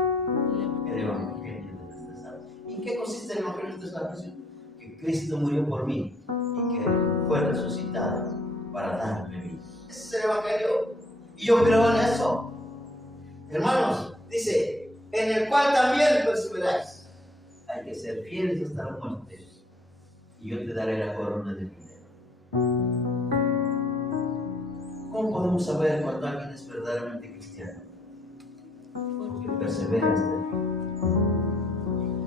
El evangelio de nuestra salvación. ¿Y en qué consiste el evangelio de nuestra salvación? Que Cristo murió por mí y que fue resucitado para darme vida. Ese es el evangelio. Y yo creo en eso. Hermanos, dice, en el cual también perseveráis. Hay que ser fieles hasta la muerte y yo te daré la corona de vida. ¿Cómo podemos saber cuando alguien es verdaderamente cristiano? Porque persevera hasta el fin.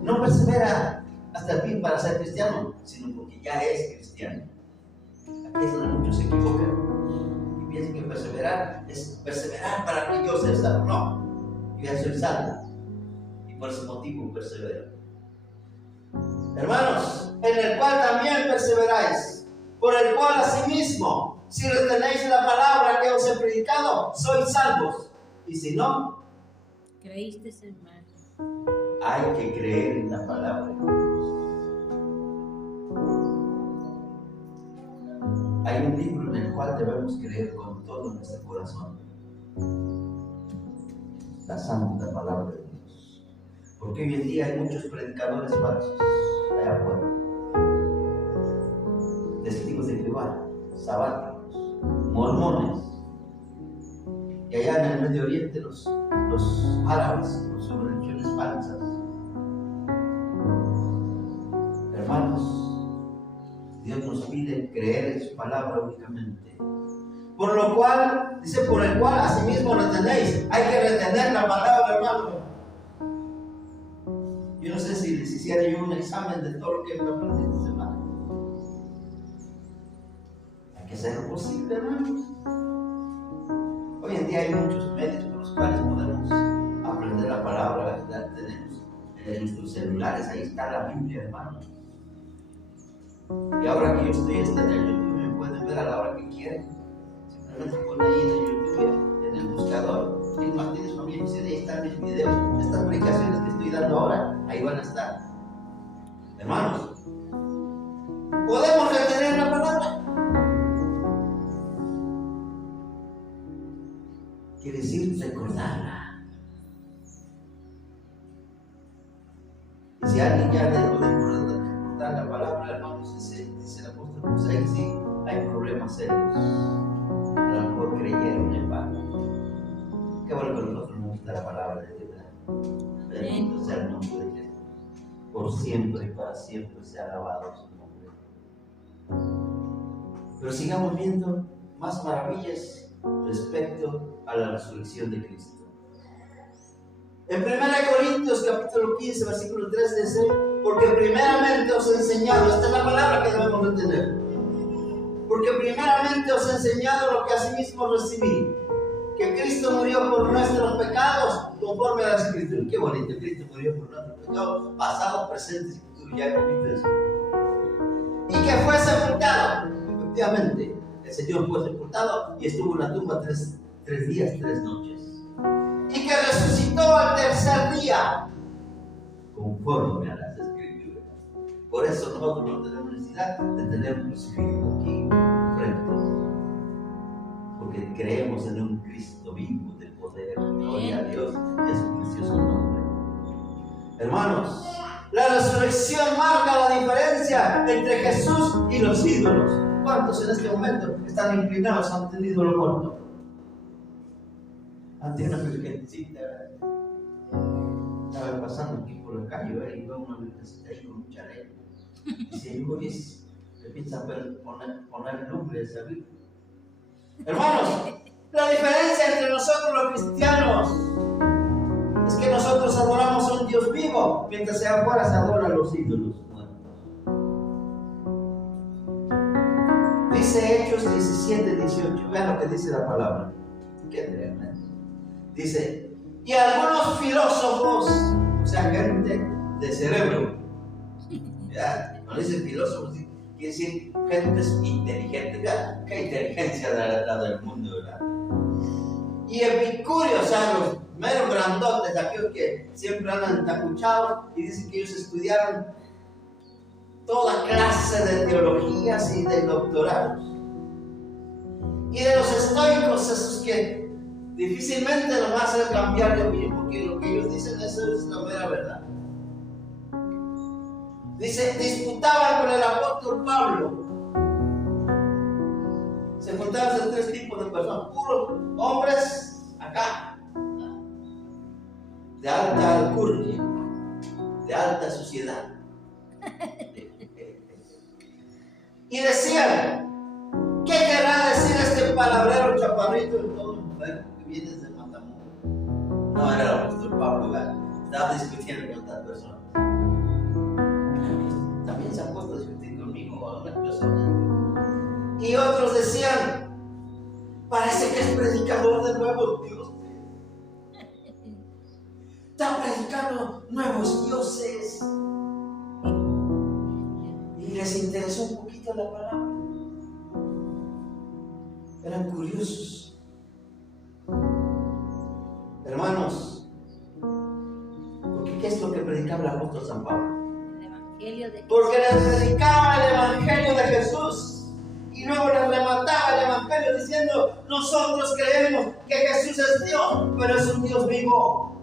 No persevera hasta el fin para ser cristiano, sino porque ya es cristiano. Aquí es donde muchos se equivocan y piensan que perseverar es perseverar para que yo sea salvo. No, yo ya soy salvo y por ese motivo persevero. Hermanos, en el cual también perseveráis, por el cual asimismo, si retenéis la palabra que os he predicado, sois salvos. Y si no, Creíste, hermano. hay que creer en la palabra de Dios. Hay un libro en el cual debemos creer con todo nuestro corazón. La santa palabra de Dios. Porque hoy en día hay muchos predicadores falsos allá afuera. Testigos de Jehová, sabáticos, mormones. Y allá en el Medio Oriente los árabes con sus religiones falsas. Hermanos, Dios nos pide creer en su palabra únicamente. Por lo cual, dice, por el cual asimismo retenéis. Hay que retener la palabra, hermano. Yo no sé si les hiciera yo un examen de todo lo que he aprendido esta semana. Hay que hacer lo posible, hermanos. Hoy en día hay muchos medios por los cuales podemos aprender la palabra, ¿verdad? Tenemos en nuestros celulares, ahí está la Biblia, hermanos. Y ahora que yo estoy en el YouTube, me pueden ver a la hora que quieran. Simplemente ponen ahí en el YouTube, en el buscador, en Martínez Familia, y ahí están mis videos, estas predicaciones que estoy dando ahora, ahí van a estar. Hermanos, ¿podemos retener la palabra? Quiere decir recordarla. Y si alguien ya dejó de recordar la palabra, hermanos, dice el apóstol, pues ahí sí hay problemas serios. A lo mejor creyeron en vano. Qué bueno que a nosotros nos gusta la palabra de Dios. Bendito sea el nombre de Jesús. Por siempre y para siempre sea alabado su nombre. Pero sigamos viendo más maravillas respecto a la resurrección de Cristo. En 1 Corintios capítulo 15 versículo 3 dice: porque primeramente os he enseñado, esta es la palabra que debemos retener, porque primeramente os he enseñado lo que asimismo recibí, que Cristo murió por nuestros pecados conforme a las Escrituras. Qué bonito, Cristo murió por nuestros pecados, pasado, presente y futuro, ya hemos visto eso. Y que fue sepultado. Efectivamente, el Señor fue sepultado y estuvo en la tumba tres días, 3 noches. Y que resucitó al tercer día, conforme a las Escrituras. Por eso nosotros no tenemos necesidad de tener un crucifijo aquí frente. Porque creemos en un Cristo vivo de poder. Gloria a Dios y a su precioso nombre. Hermanos, la resurrección marca la diferencia entre Jesús y los ídolos. ¿Cuántos en este momento están inclinados ante un ídolo muerto? Ante una virgencita. Estaba pasando aquí por la calle y veo una virgencita ahí con mucha leña. Y si hay Luis, le piensa poner lumbre a esa virgen. Hermanos, la diferencia entre nosotros los cristianos es que nosotros adoramos a un Dios vivo, mientras allá afuera se adoran a los ídolos muertos. Dice Hechos 17, 18, vean lo que dice la palabra. Qué tremendo. Dice, y algunos filósofos, o sea, gente de cerebro, ya, no dice filósofos, quiere decir gentes inteligentes, ¿verdad? Qué inteligencia la del mundo, ¿verdad? Y epicúreos, o sea, los meros grandotes, aquellos que siempre andan encapuchados y dicen que ellos estudiaron toda clase de teologías y de doctorados. Y de los estoicos, esos que difícilmente nos va a hacer cambiar de opinión, porque lo que ellos dicen, eso es la mera verdad. Dice, disputaban con el apóstol Pablo. Se juntaban de 3 tipos de personas, puros hombres acá, de alta alcurnia, de alta sociedad. Y decían, ¿qué querrá decir este palabrero chaparrito de todo enfermo que viene desde Matamoros? No era el apóstol Pablo, ¿verdad? Estaba discutiendo con otras personas. También se han puesto a discutir conmigo a una persona. Y otros decían, parece que es predicador de nuevos dioses. Está predicando nuevos dioses. Y les interesó un poquito la palabra. Eran curiosos. Hermanos, porque ¿qué es lo que predicaba el apóstol San Pablo? Porque les predicaba el Evangelio de Jesús y luego les remataba el Evangelio diciendo, nosotros creemos que Jesús es Dios, pero es un Dios vivo.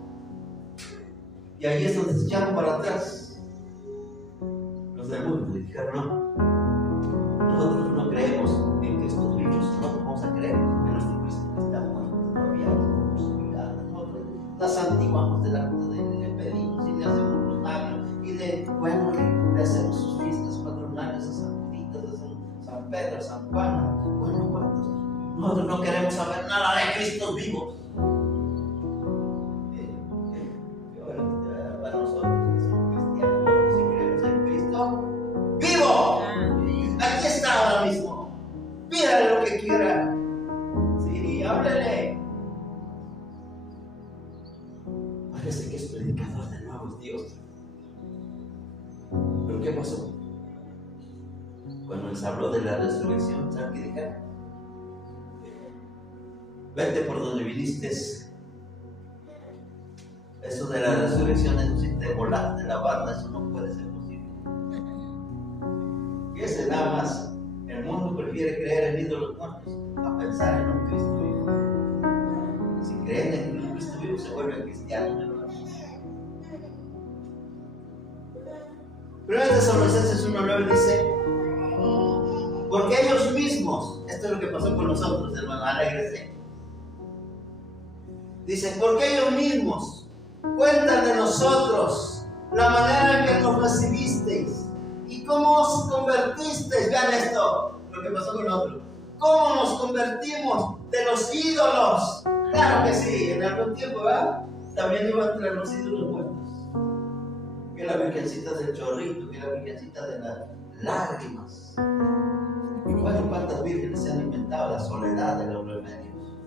Y ahí es donde se echaron para atrás los del mundo y dijeron: no, nosotros no creemos en Cristo vivo, nosotros vamos a creer en nuestro Cristo que está muerto. Todavía hay posibilidad. Nosotros las santiguamos delante de Él, le pedimos y le hacemos rosario y le hacemos sus fiestas patronales a San Juditas, a San Pedro, a San Juan. Bueno, ¿cuántos? Nosotros no queremos saber nada de Cristos vivos. Para nosotros que somos cristianos, nosotros sí creemos en Cristo vivo. Amén. Aquí está ahora mismo. Pídale lo que quiera. Sí, háblele. Parece que es predicador de nuevos Dios. ¿Pero qué pasó? Cuando les habló de la resurrección, ¿saben qué dijeron? Vete por donde viniste. Eso de la resurrección, eso si te volaste la barda, eso no puede ser posible. Y ese nada más. El mundo prefiere creer en ídolos muertos a pensar en un Cristo vivo. Si creen en un Cristo vivo, se vuelven cristianos, ¿verdad? Primera de Tesalonicenses 1:9 dice: porque ellos mismos, esto es lo que pasó con nosotros, hermano, alégrese. Dice: porque ellos mismos cuentan de nosotros la manera en que nos recibisteis y cómo os convertisteis. Vean esto, lo que pasó con nosotros. ¿Cómo nos convertimos de los ídolos? Claro que sí, en algún tiempo, ¿verdad? También iban a traer los ídolos muertos. Que la virgencita del chorrito, que la virgencita de las lágrimas. Bueno, ¿cuántas vírgenes se han inventado? La soledad de los remedios.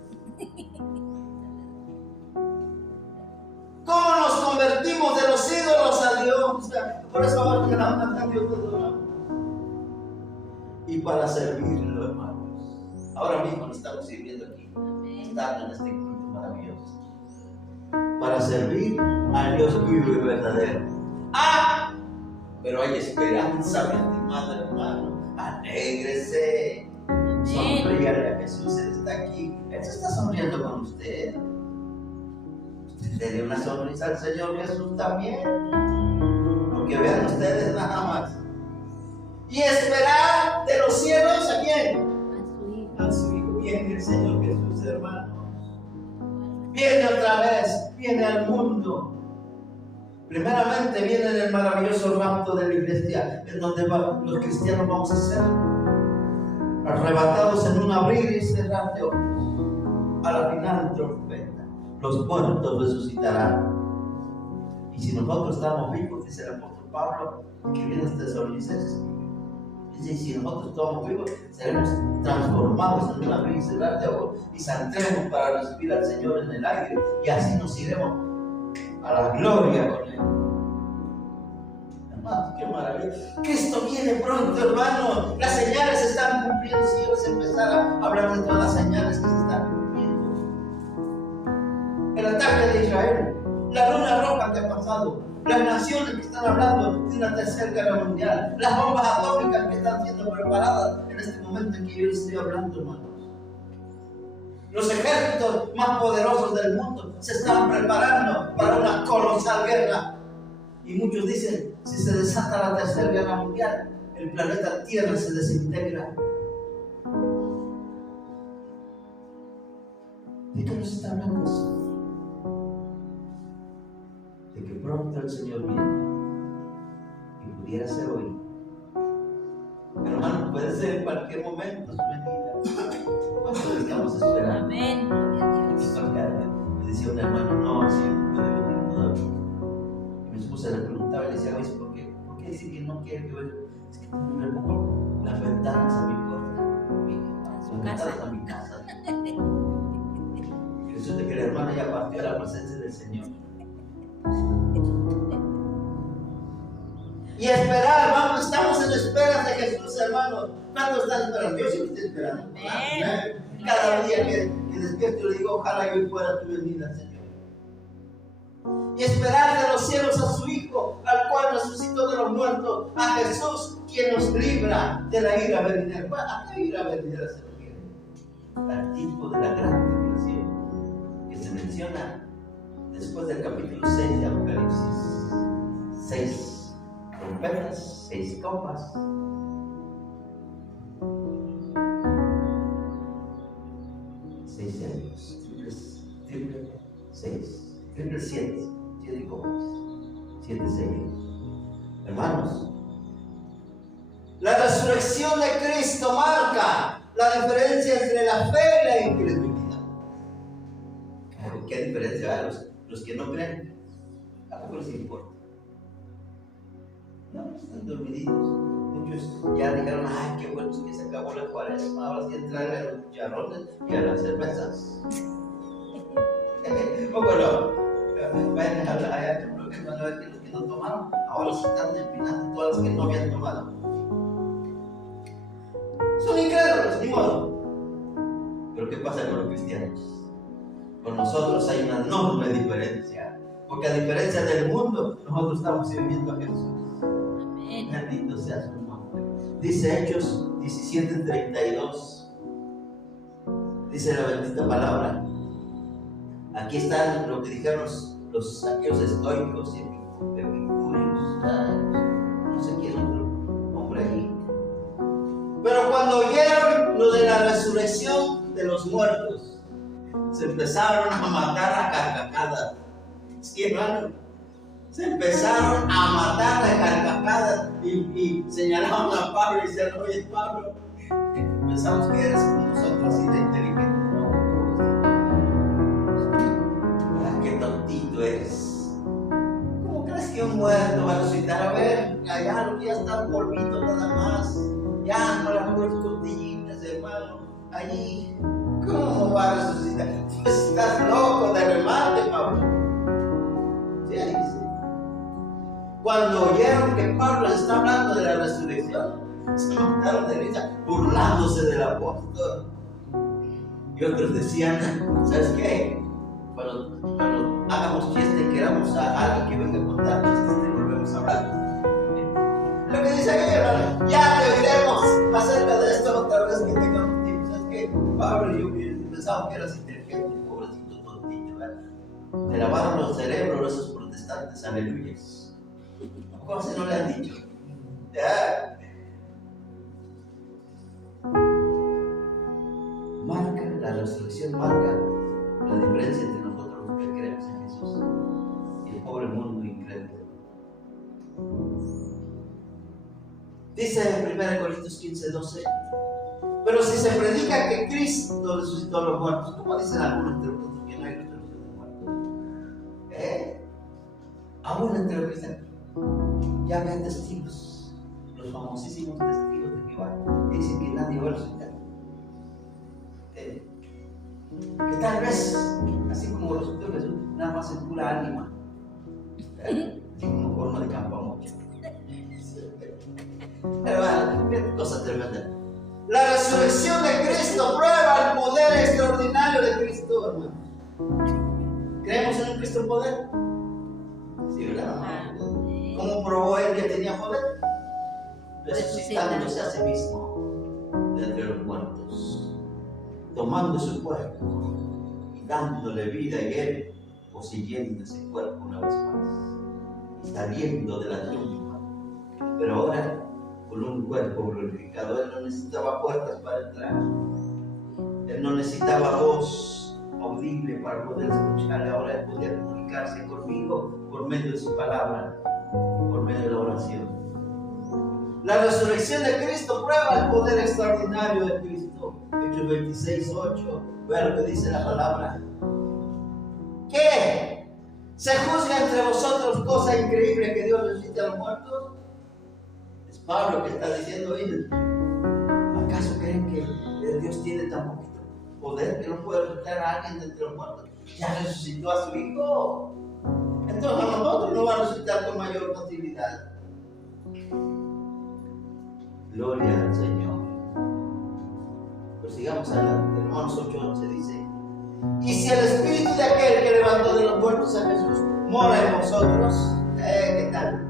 ¿Cómo nos convertimos de los ídolos a Dios? Por eso ahora que la canción de Dios. Y para servirlo, hermanos. Ahora mismo lo estamos sirviendo aquí. Estando en este culto maravilloso. Para servir al Dios vivo y verdadero. ¡Ah! Pero hay esperanza, mi estimado hermano. Alégrese. Sonríale a Jesús, Él está aquí. Él se está sonriendo con usted. Denle una sonrisa al Señor Jesús también, porque vean ustedes nada más. Y esperar de los cielos ¿a quién? A su Hijo. Viene el Señor Jesús, hermanos. Viene otra vez, viene al mundo. Primeramente viene en el maravilloso rapto de la iglesia, en donde los cristianos vamos a ser arrebatados en un abrir y cerrar de ojos. A la final trompeta. Los muertos resucitarán. Y si nosotros estamos vivos, dice el apóstol Pablo, que viene a Tesalonicenses, dice: y si nosotros estamos vivos, seremos transformados en un abrir y cerrar de ojos y saldremos para recibir al Señor en el aire, y así nos iremos a la gloria con Él. Hermanos, qué maravilla. Cristo viene pronto, hermanos. Las señales se están cumpliendo. Si yo les empezara a hablar de todas las señales que se están cumpliendo. El ataque de Israel, la luna roja que ha pasado, las naciones que están hablando de una tercera guerra mundial, las bombas atómicas que están siendo preparadas en este momento en que yo les estoy hablando, hermanos. Los ejércitos más poderosos del mundo se están preparando para una colosal guerra. Y muchos dicen: si se desata la tercera guerra mundial, el planeta Tierra se desintegra. ¿De qué nos está hablando eso? De que pronto el Señor viene y pudiera ser hoy. Hermano, puede ser en cualquier momento su venida. ¿Cuánto estamos esperando? Amén. Gloria a Dios. Me decía un hermano: no, si no puede venir todavía. Y mi esposa le preguntaba y le decía: oye, ¿por qué dice que no quiere que venga? Es que tengo que abrir las ventanas a mi puerta, las ventanas a mi casa. Y resulta que la hermana ya partió a la presencia del Señor. Y esperar, vamos, estamos en espera de Jesús, hermanos. ¿Cuánto están esperando? Yo sí lo estoy esperando. Amén. Cada día que despierto le digo: ojalá yo fuera tu venida, Señor. Y esperar de los cielos a su Hijo, al cual resucitó de los muertos, a Jesús, quien nos libra de la ira venidera. ¿A qué ira venidera se refiere? Al tiempo de la gran tribulación que se menciona después del capítulo 6 de Apocalipsis. 6 trompetas, 6 copas. Triple 6, triple 7, 7 copas, 7 sellos. Hermanos, la resurrección de Cristo marca la diferencia entre la fe y la incredulidad. ¿Qué diferencia hay? Los que no creen, ¿a poco les importa? No, están dormiditos. Muchos ya dijeron, ay, qué bueno que se acabó la cuaresma, ahora sí entrar a los chicharrones y a las cervezas. O bueno, vayan a la porque van a ver que los que no tomaron, ahora se están empinando todas las que no habían tomado. Son incrédulos, ni modo. Pero ¿qué pasa con los cristianos? Con nosotros hay una enorme diferencia, porque a diferencia del mundo, nosotros estamos sirviendo a Jesús. Amén. Bendito sea su nombre. Dice Hechos 17:32. Dice la bendita palabra. Aquí están lo que dijeron aquellos estoicos y epicúreos, no sé quién otro hombre ahí. Pero cuando oyeron lo de la resurrección de los muertos, se empezaron a matar a carcajadas. Sí, hermano. Se empezaron a matar a carcajadas y señalaban a Pablo y decían, oye Pablo, pensamos que eres como nosotros así de inteligente. Qué tontito eres. ¿Cómo crees que un muerto va a resucitar? A ver, allá ya están polvitos nada más. Ya no las puras costillitas, hermano. Allí, ¿cómo va a resucitar? Pues estás loco de remate, Pablo. Sí, ahí dice. Cuando oyeron que Pablo está hablando de la resurrección, se mataron de risa, burlándose del apóstol. Y otros decían, ¿sabes qué? Cuando hagamos chiste y queramos a alguien que venga a contar chistes, te volvemos a hablar. Lo que dice aquí, hermano, ya te oiremos acerca de esto otra vez que tengamos tiempo. ¿Sabes qué? Pablo y yo pensaba que eras inteligente, pobrecito tontito, ¿verdad? Te lavaron los cerebros esos protestantes, aleluyas. ¿Cómo se no le han dicho? Ya. La resurrección marca la diferencia entre nosotros los que creemos en Jesús y el pobre mundo incrédulo. Dice en 1 Corintios 15:12, pero si se predica que Cristo resucitó a los muertos, ¿cómo dicen algunos entre nosotros que no hay resurrección de muertos? Aún entre los cristianos ya había testigos, los famosísimos testigos de Jehová, que dicen que nadie va a resucitar. Que tal vez, así como resultó Jesús, nada más en pura ánima, como forma de campamocha. Hermano, qué cosa tremenda. La resurrección de Cristo prueba el poder extraordinario de Cristo, hermano. ¿Creemos en un Cristo en poder? Sí, ¿verdad? ¿Cómo probó él que tenía poder? Resucitándose a sí mismo de entre los muertos, tomando su cuerpo y dándole vida, y él poseyendo ese cuerpo una vez más, saliendo de la tumba, pero ahora con un cuerpo glorificado. Él no necesitaba puertas para entrar, él no necesitaba voz audible para poder escuchar. Ahora él podía comunicarse conmigo por medio de su palabra, por medio de la oración. La resurrección de Cristo prueba el poder extraordinario de Cristo. Hechos 26:8, vea lo que dice la palabra. ¿Qué? ¿Se juzga entre vosotros cosa increíble que Dios resucite a los muertos? Es Pablo que está diciendo ellos. ¿Acaso creen que Dios tiene tan poquito poder que no puede resucitar a alguien de entre los muertos? Ya resucitó a su Hijo. Entonces a nosotros no va a resucitar con mayor facilidad. Gloria al Señor. Pues sigamos adelante. Romanos 8:11 dice: y si el espíritu de aquel que levantó de los muertos a Jesús mora en vosotros, ¿qué tal?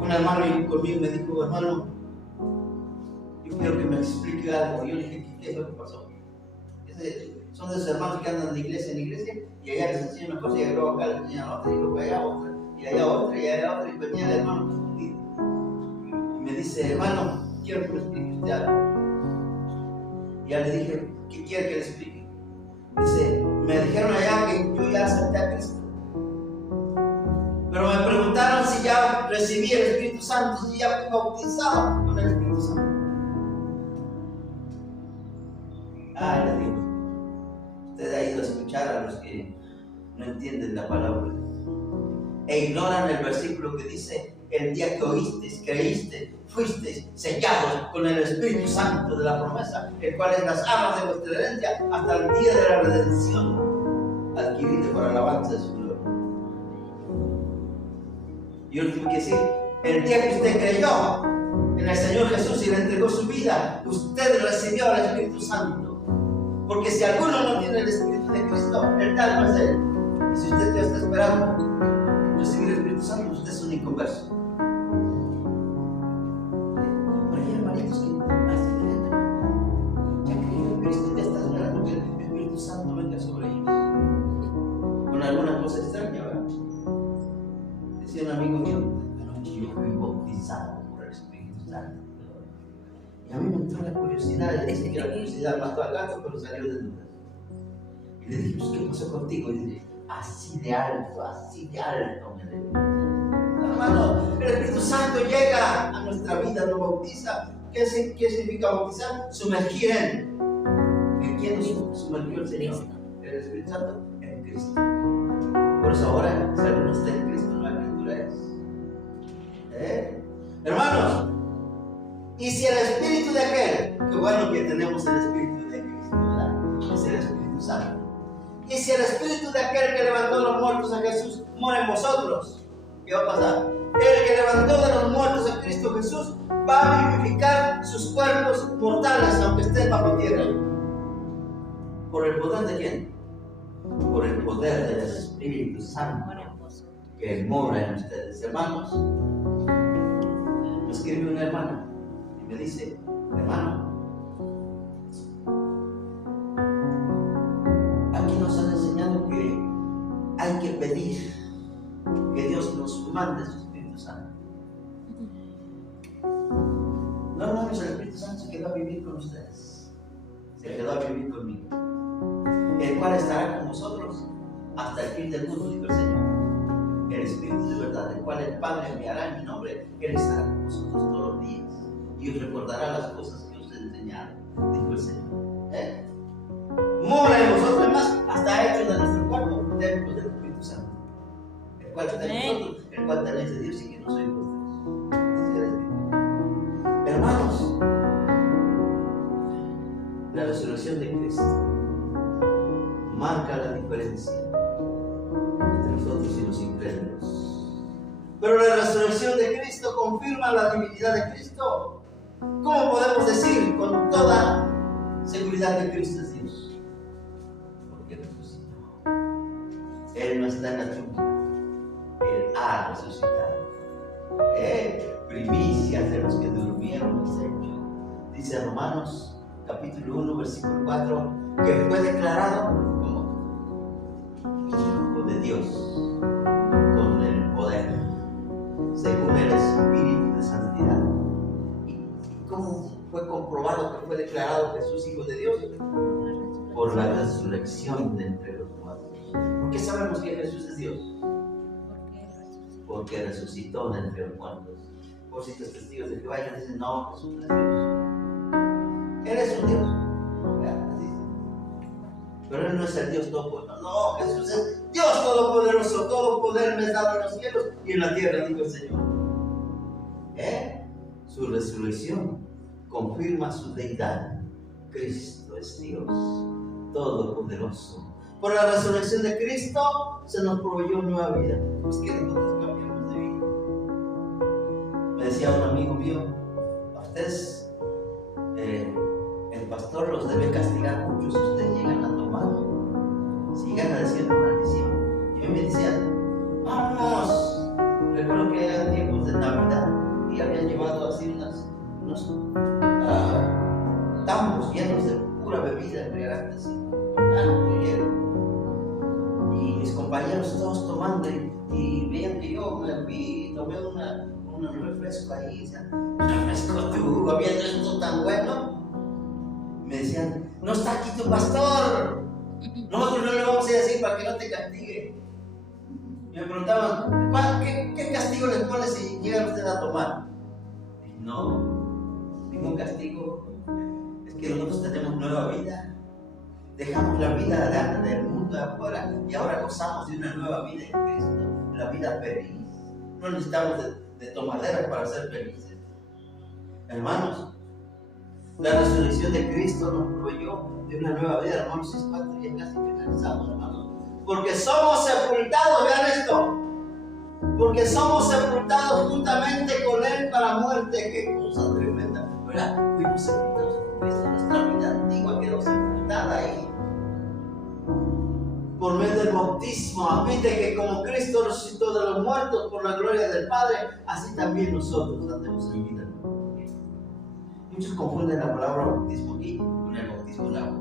Un hermano conmigo me dijo: hermano, yo quiero que me explique algo. Yo le dije: ¿qué es lo que pasó? Son de esos hermanos que andan de iglesia en iglesia y allá les enseñan una cosa y luego acá les enseñan otra y luego allá otra y allá otra y allá otra y venía el hermano confundido. Y me dice, hermano, quiero que me explique usted algo. Y ya le dije, ¿qué quiere que le explique? Dice, me dijeron allá que yo ya acepté a Cristo. Pero me preguntaron si ya recibí el Espíritu Santo, si ya fui bautizado con el Espíritu Santo. Le digo, usted ha ido a escuchar a los que no entienden la palabra e ignoran el versículo que dice, el día que oísteis, creísteis, fuisteis sellados con el Espíritu Santo de la promesa, el cual es las armas de vuestra herencia hasta el día de la redención adquirida por alabanza de su gloria. Y yo le tengo que decir, el día que usted creyó en el Señor Jesús y le entregó su vida, usted recibió el Espíritu Santo. Porque si alguno no tiene el Espíritu de Cristo, el tal no es él. Y si usted ya está esperando recibir el Espíritu Santo, usted es un inconverso. Pero hay hermanitos que ya creyeron en Cristo y ya están esperando que el Espíritu Santo venga sobre ellos. Con alguna cosa extraña, ¿verdad? Decía un amigo mío, anoche yo fui bautizado por el Espíritu Santo. Y a mí me entró la curiosidad, dice que la curiosidad mató al gato, pero salió de duda. Y le dije, pues, ¿qué pasó contigo? Y dice, así de alto me dijo. Hermano, el Espíritu Santo llega a nuestra vida, nos bautiza. ¿Qué significa bautizar? Sumergir en. ¿En quién nos sumergió el Señor? El Espíritu Santo en Cristo. Por eso ahora, si alguno está en Cristo, nueva criatura es. Hermanos, y si el Espíritu de aquel, qué bueno que tenemos el Espíritu de Cristo, ¿verdad? Es el Espíritu Santo. Y si el Espíritu de aquel que levantó a los muertos a Jesús mora en vosotros, ¿qué va a pasar? El que levantó de los muertos a Cristo Jesús va a vivificar sus cuerpos mortales, aunque estén bajo tierra. ¿Por el poder de quién? Por el poder del Espíritu Santo que mora en ustedes. Hermanos, me escribe una hermana y me dice, hermano, aquí nos han enseñado que hay que pedir que Dios nos mande su Espíritu Santo. No, hermanos, el Espíritu Santo se quedó a vivir con ustedes, se quedó a vivir conmigo, el cual estará con vosotros hasta el fin del mundo, dijo el Señor. El Espíritu de verdad, el cual el Padre enviará en mi nombre, Él estará con vosotros todos los días y os recordará las cosas que os he enseñado, dijo el Señor. Mora en vosotros, más hasta ha hecho de nuestro cuerpo templo del Espíritu Santo, el cual está en vosotros, el cual tenéis de Dios y que no sois vuestros, dice el Espíritu. Hermanos, la resurrección de Cristo marca la diferencia entre nosotros y los incrédulos. Pero la resurrección de Cristo confirma la divinidad de Cristo. ¿Cómo podemos decir con toda seguridad que Cristo es Dios? Porque resucitó. Él no está en la tumba, Él ha resucitado. Primicias de los que durmieron es hecho. Dice Romanos capítulo 1 versículo 4 que fue declarado como Hijo de Dios con el poder según el Espíritu de Santidad. ¿Y cómo fue comprobado que fue declarado Jesús Hijo de Dios? Por la resurrección de entre los muertos. ¿Por qué sabemos que Jesús es Dios? Porque resucitó de entre los muertos. Por si los testigos de Jehová dicen, no, Jesús no es Dios. Él es un Dios. Pero Él no es el Dios todopoderoso. No, Jesús es Dios todopoderoso. Todo poder me es dado en los cielos y en la tierra, dijo el Señor. Su resurrección confirma su deidad. Cristo es Dios todopoderoso. Por la resurrección de Cristo se nos proveyó nueva vida. Es que nosotros cambiamos de vida. Me decía un amigo mío, a ustedes el pastor los debe castigar mucho si ustedes llegan a tomar, si llegan a decir una maldición. Y a mí me decían, vamos. Recuerdo que eran tiempos de Navidad y habían llevado así unos tambos llenos de pura bebida embriagante, así. un refresco ahí, decían, refresco de Hugo, viendo esto tan bueno. Me decían, no está aquí tu pastor, nosotros no le vamos a decir para que no te castigue. Y me preguntaban, ¿qué castigo les pone si llegan ustedes a tomar? Y dije, no, ningún castigo, es que nosotros tenemos nueva vida. Dejamos la vida del mundo de afuera y ahora gozamos de una nueva vida en Cristo, la vida feliz. No necesitamos de tomaderas para ser felices. Hermanos, la resurrección de Cristo nos proveyó de una nueva vida. Hermanos, es 4 ya casi finalizamos, hermanos. Porque somos sepultados, vean esto. Porque somos sepultados juntamente con Él para muerte. Qué cosa tremenda, ¿verdad? Fuimos sepultados con Cristo. Nuestra vida antigua quedó sepultada ahí. Por medio del bautismo, a fin de que como Cristo resucitó de los muertos por la gloria del Padre, así también nosotros andemos en vida. Muchos confunden la palabra bautismo aquí con el bautismo en agua.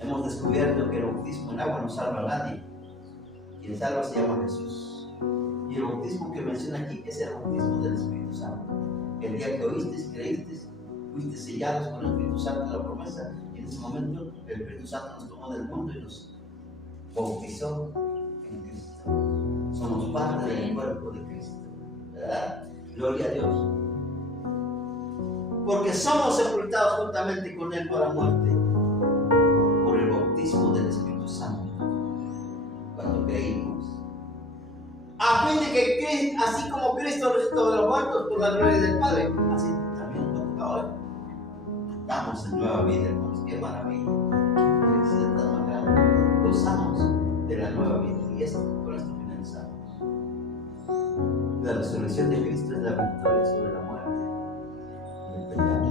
Hemos descubierto que el bautismo en agua no salva a nadie. Quien salva se llama Jesús. Y el bautismo que menciona aquí es el bautismo del Espíritu Santo. El día que oíste, creíste, fuiste sellados con el Espíritu Santo de la promesa, y en ese momento el Espíritu Santo nos tomó del mundo y nos bautizó en Cristo. Somos parte del cuerpo de Cristo, ¿verdad? Gloria a Dios. Porque somos sepultados juntamente con Él para muerte por el bautismo del Espíritu Santo cuando creímos, a fin de que así como Cristo resucitó de los muertos por la gloria del Padre, así también nosotros ahora estamos en nueva vida, hermanos. Qué maravilla, qué felicidad tan más grande. Gozamos de la nueva vida y con esto finalizamos. La resurrección de Cristo es la victoria sobre la muerte y el pecado.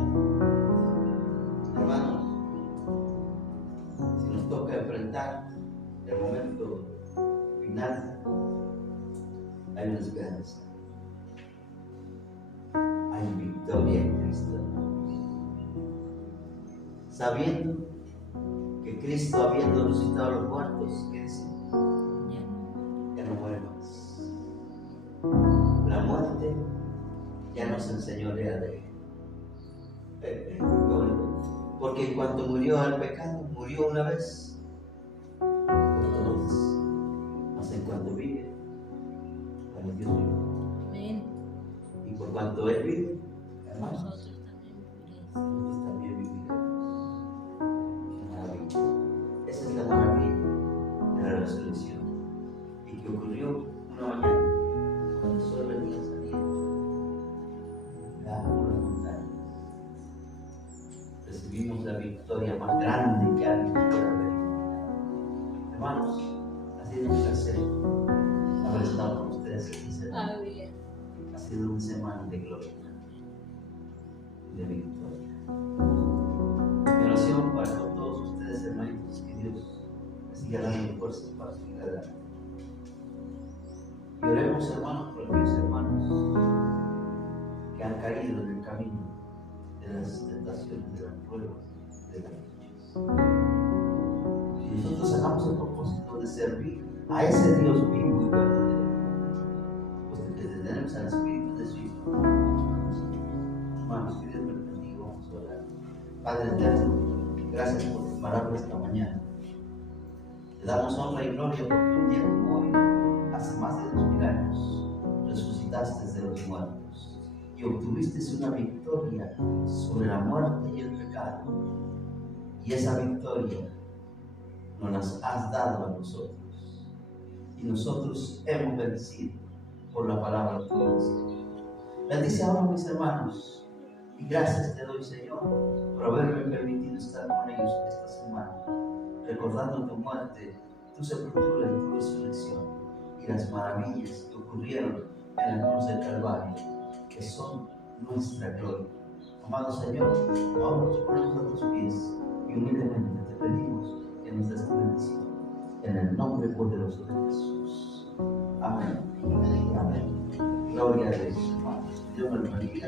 Hermanos, si nos toca enfrentar el momento final, hay una esperanza, hay victoria en Cristo. Sabiendo que Cristo, habiendo resucitado a los muertos, ¿qué dice? Ya no muere más. La muerte ya no se enseñorea de Él. Porque en cuanto murió al pecado, murió una vez por todos. Mas en cuanto vive, para Dios vive. Amén. Y por cuanto Él vive, hermanos, Nosotros también viviremos. nosotros también viviremos. Maravilla. Esa es la maravilla de la resurrección. Y que ocurrió una mañana cuando el sol venía saliendo por las montañas. Recibimos la victoria más grande que alguien pueda haber. Hermanos, ha sido un placer haber estado con ustedes esta semana. Amén. Ha sido una semana de gloria, de victoria. Mi oración para con todos ustedes, hermanitos, que Dios les siga dando fuerzas para seguir adelante. Y oremos, hermanos, por aquellos hermanos que han caído en el camino de las tentaciones, de las pruebas, de las luchas. Y nosotros hagamos el propósito de servir a ese Dios vivo y verdadero, puesto que tenemos al Espíritu de su Hijo. Hermanos, que Dios me bendiga. Vamos a orar. Padre eterno, gracias por tu palabra esta mañana. Te damos honra y gloria porque un día como hoy, hace más de 2000 años, resucitaste de los muertos y obtuviste una victoria sobre la muerte y el pecado. Y esa victoria nos las has dado a nosotros. Y nosotros hemos vencido por la palabra de Dios. Bendice ahora a mis hermanos. Y gracias te doy, Señor, por haberme permitido estar con ellos esta semana, recordando tu muerte, tu sepultura y tu resurrección, y las maravillas que ocurrieron en la cruz del Calvario, que son nuestra gloria. Amado Señor, ahora nos ponemos a tus pies y humildemente te pedimos que nos des tu bendición. En el nombre poderoso de Jesús. Amén. Amén. Gloria a Dios, hermanos. Dios me lo bendiga.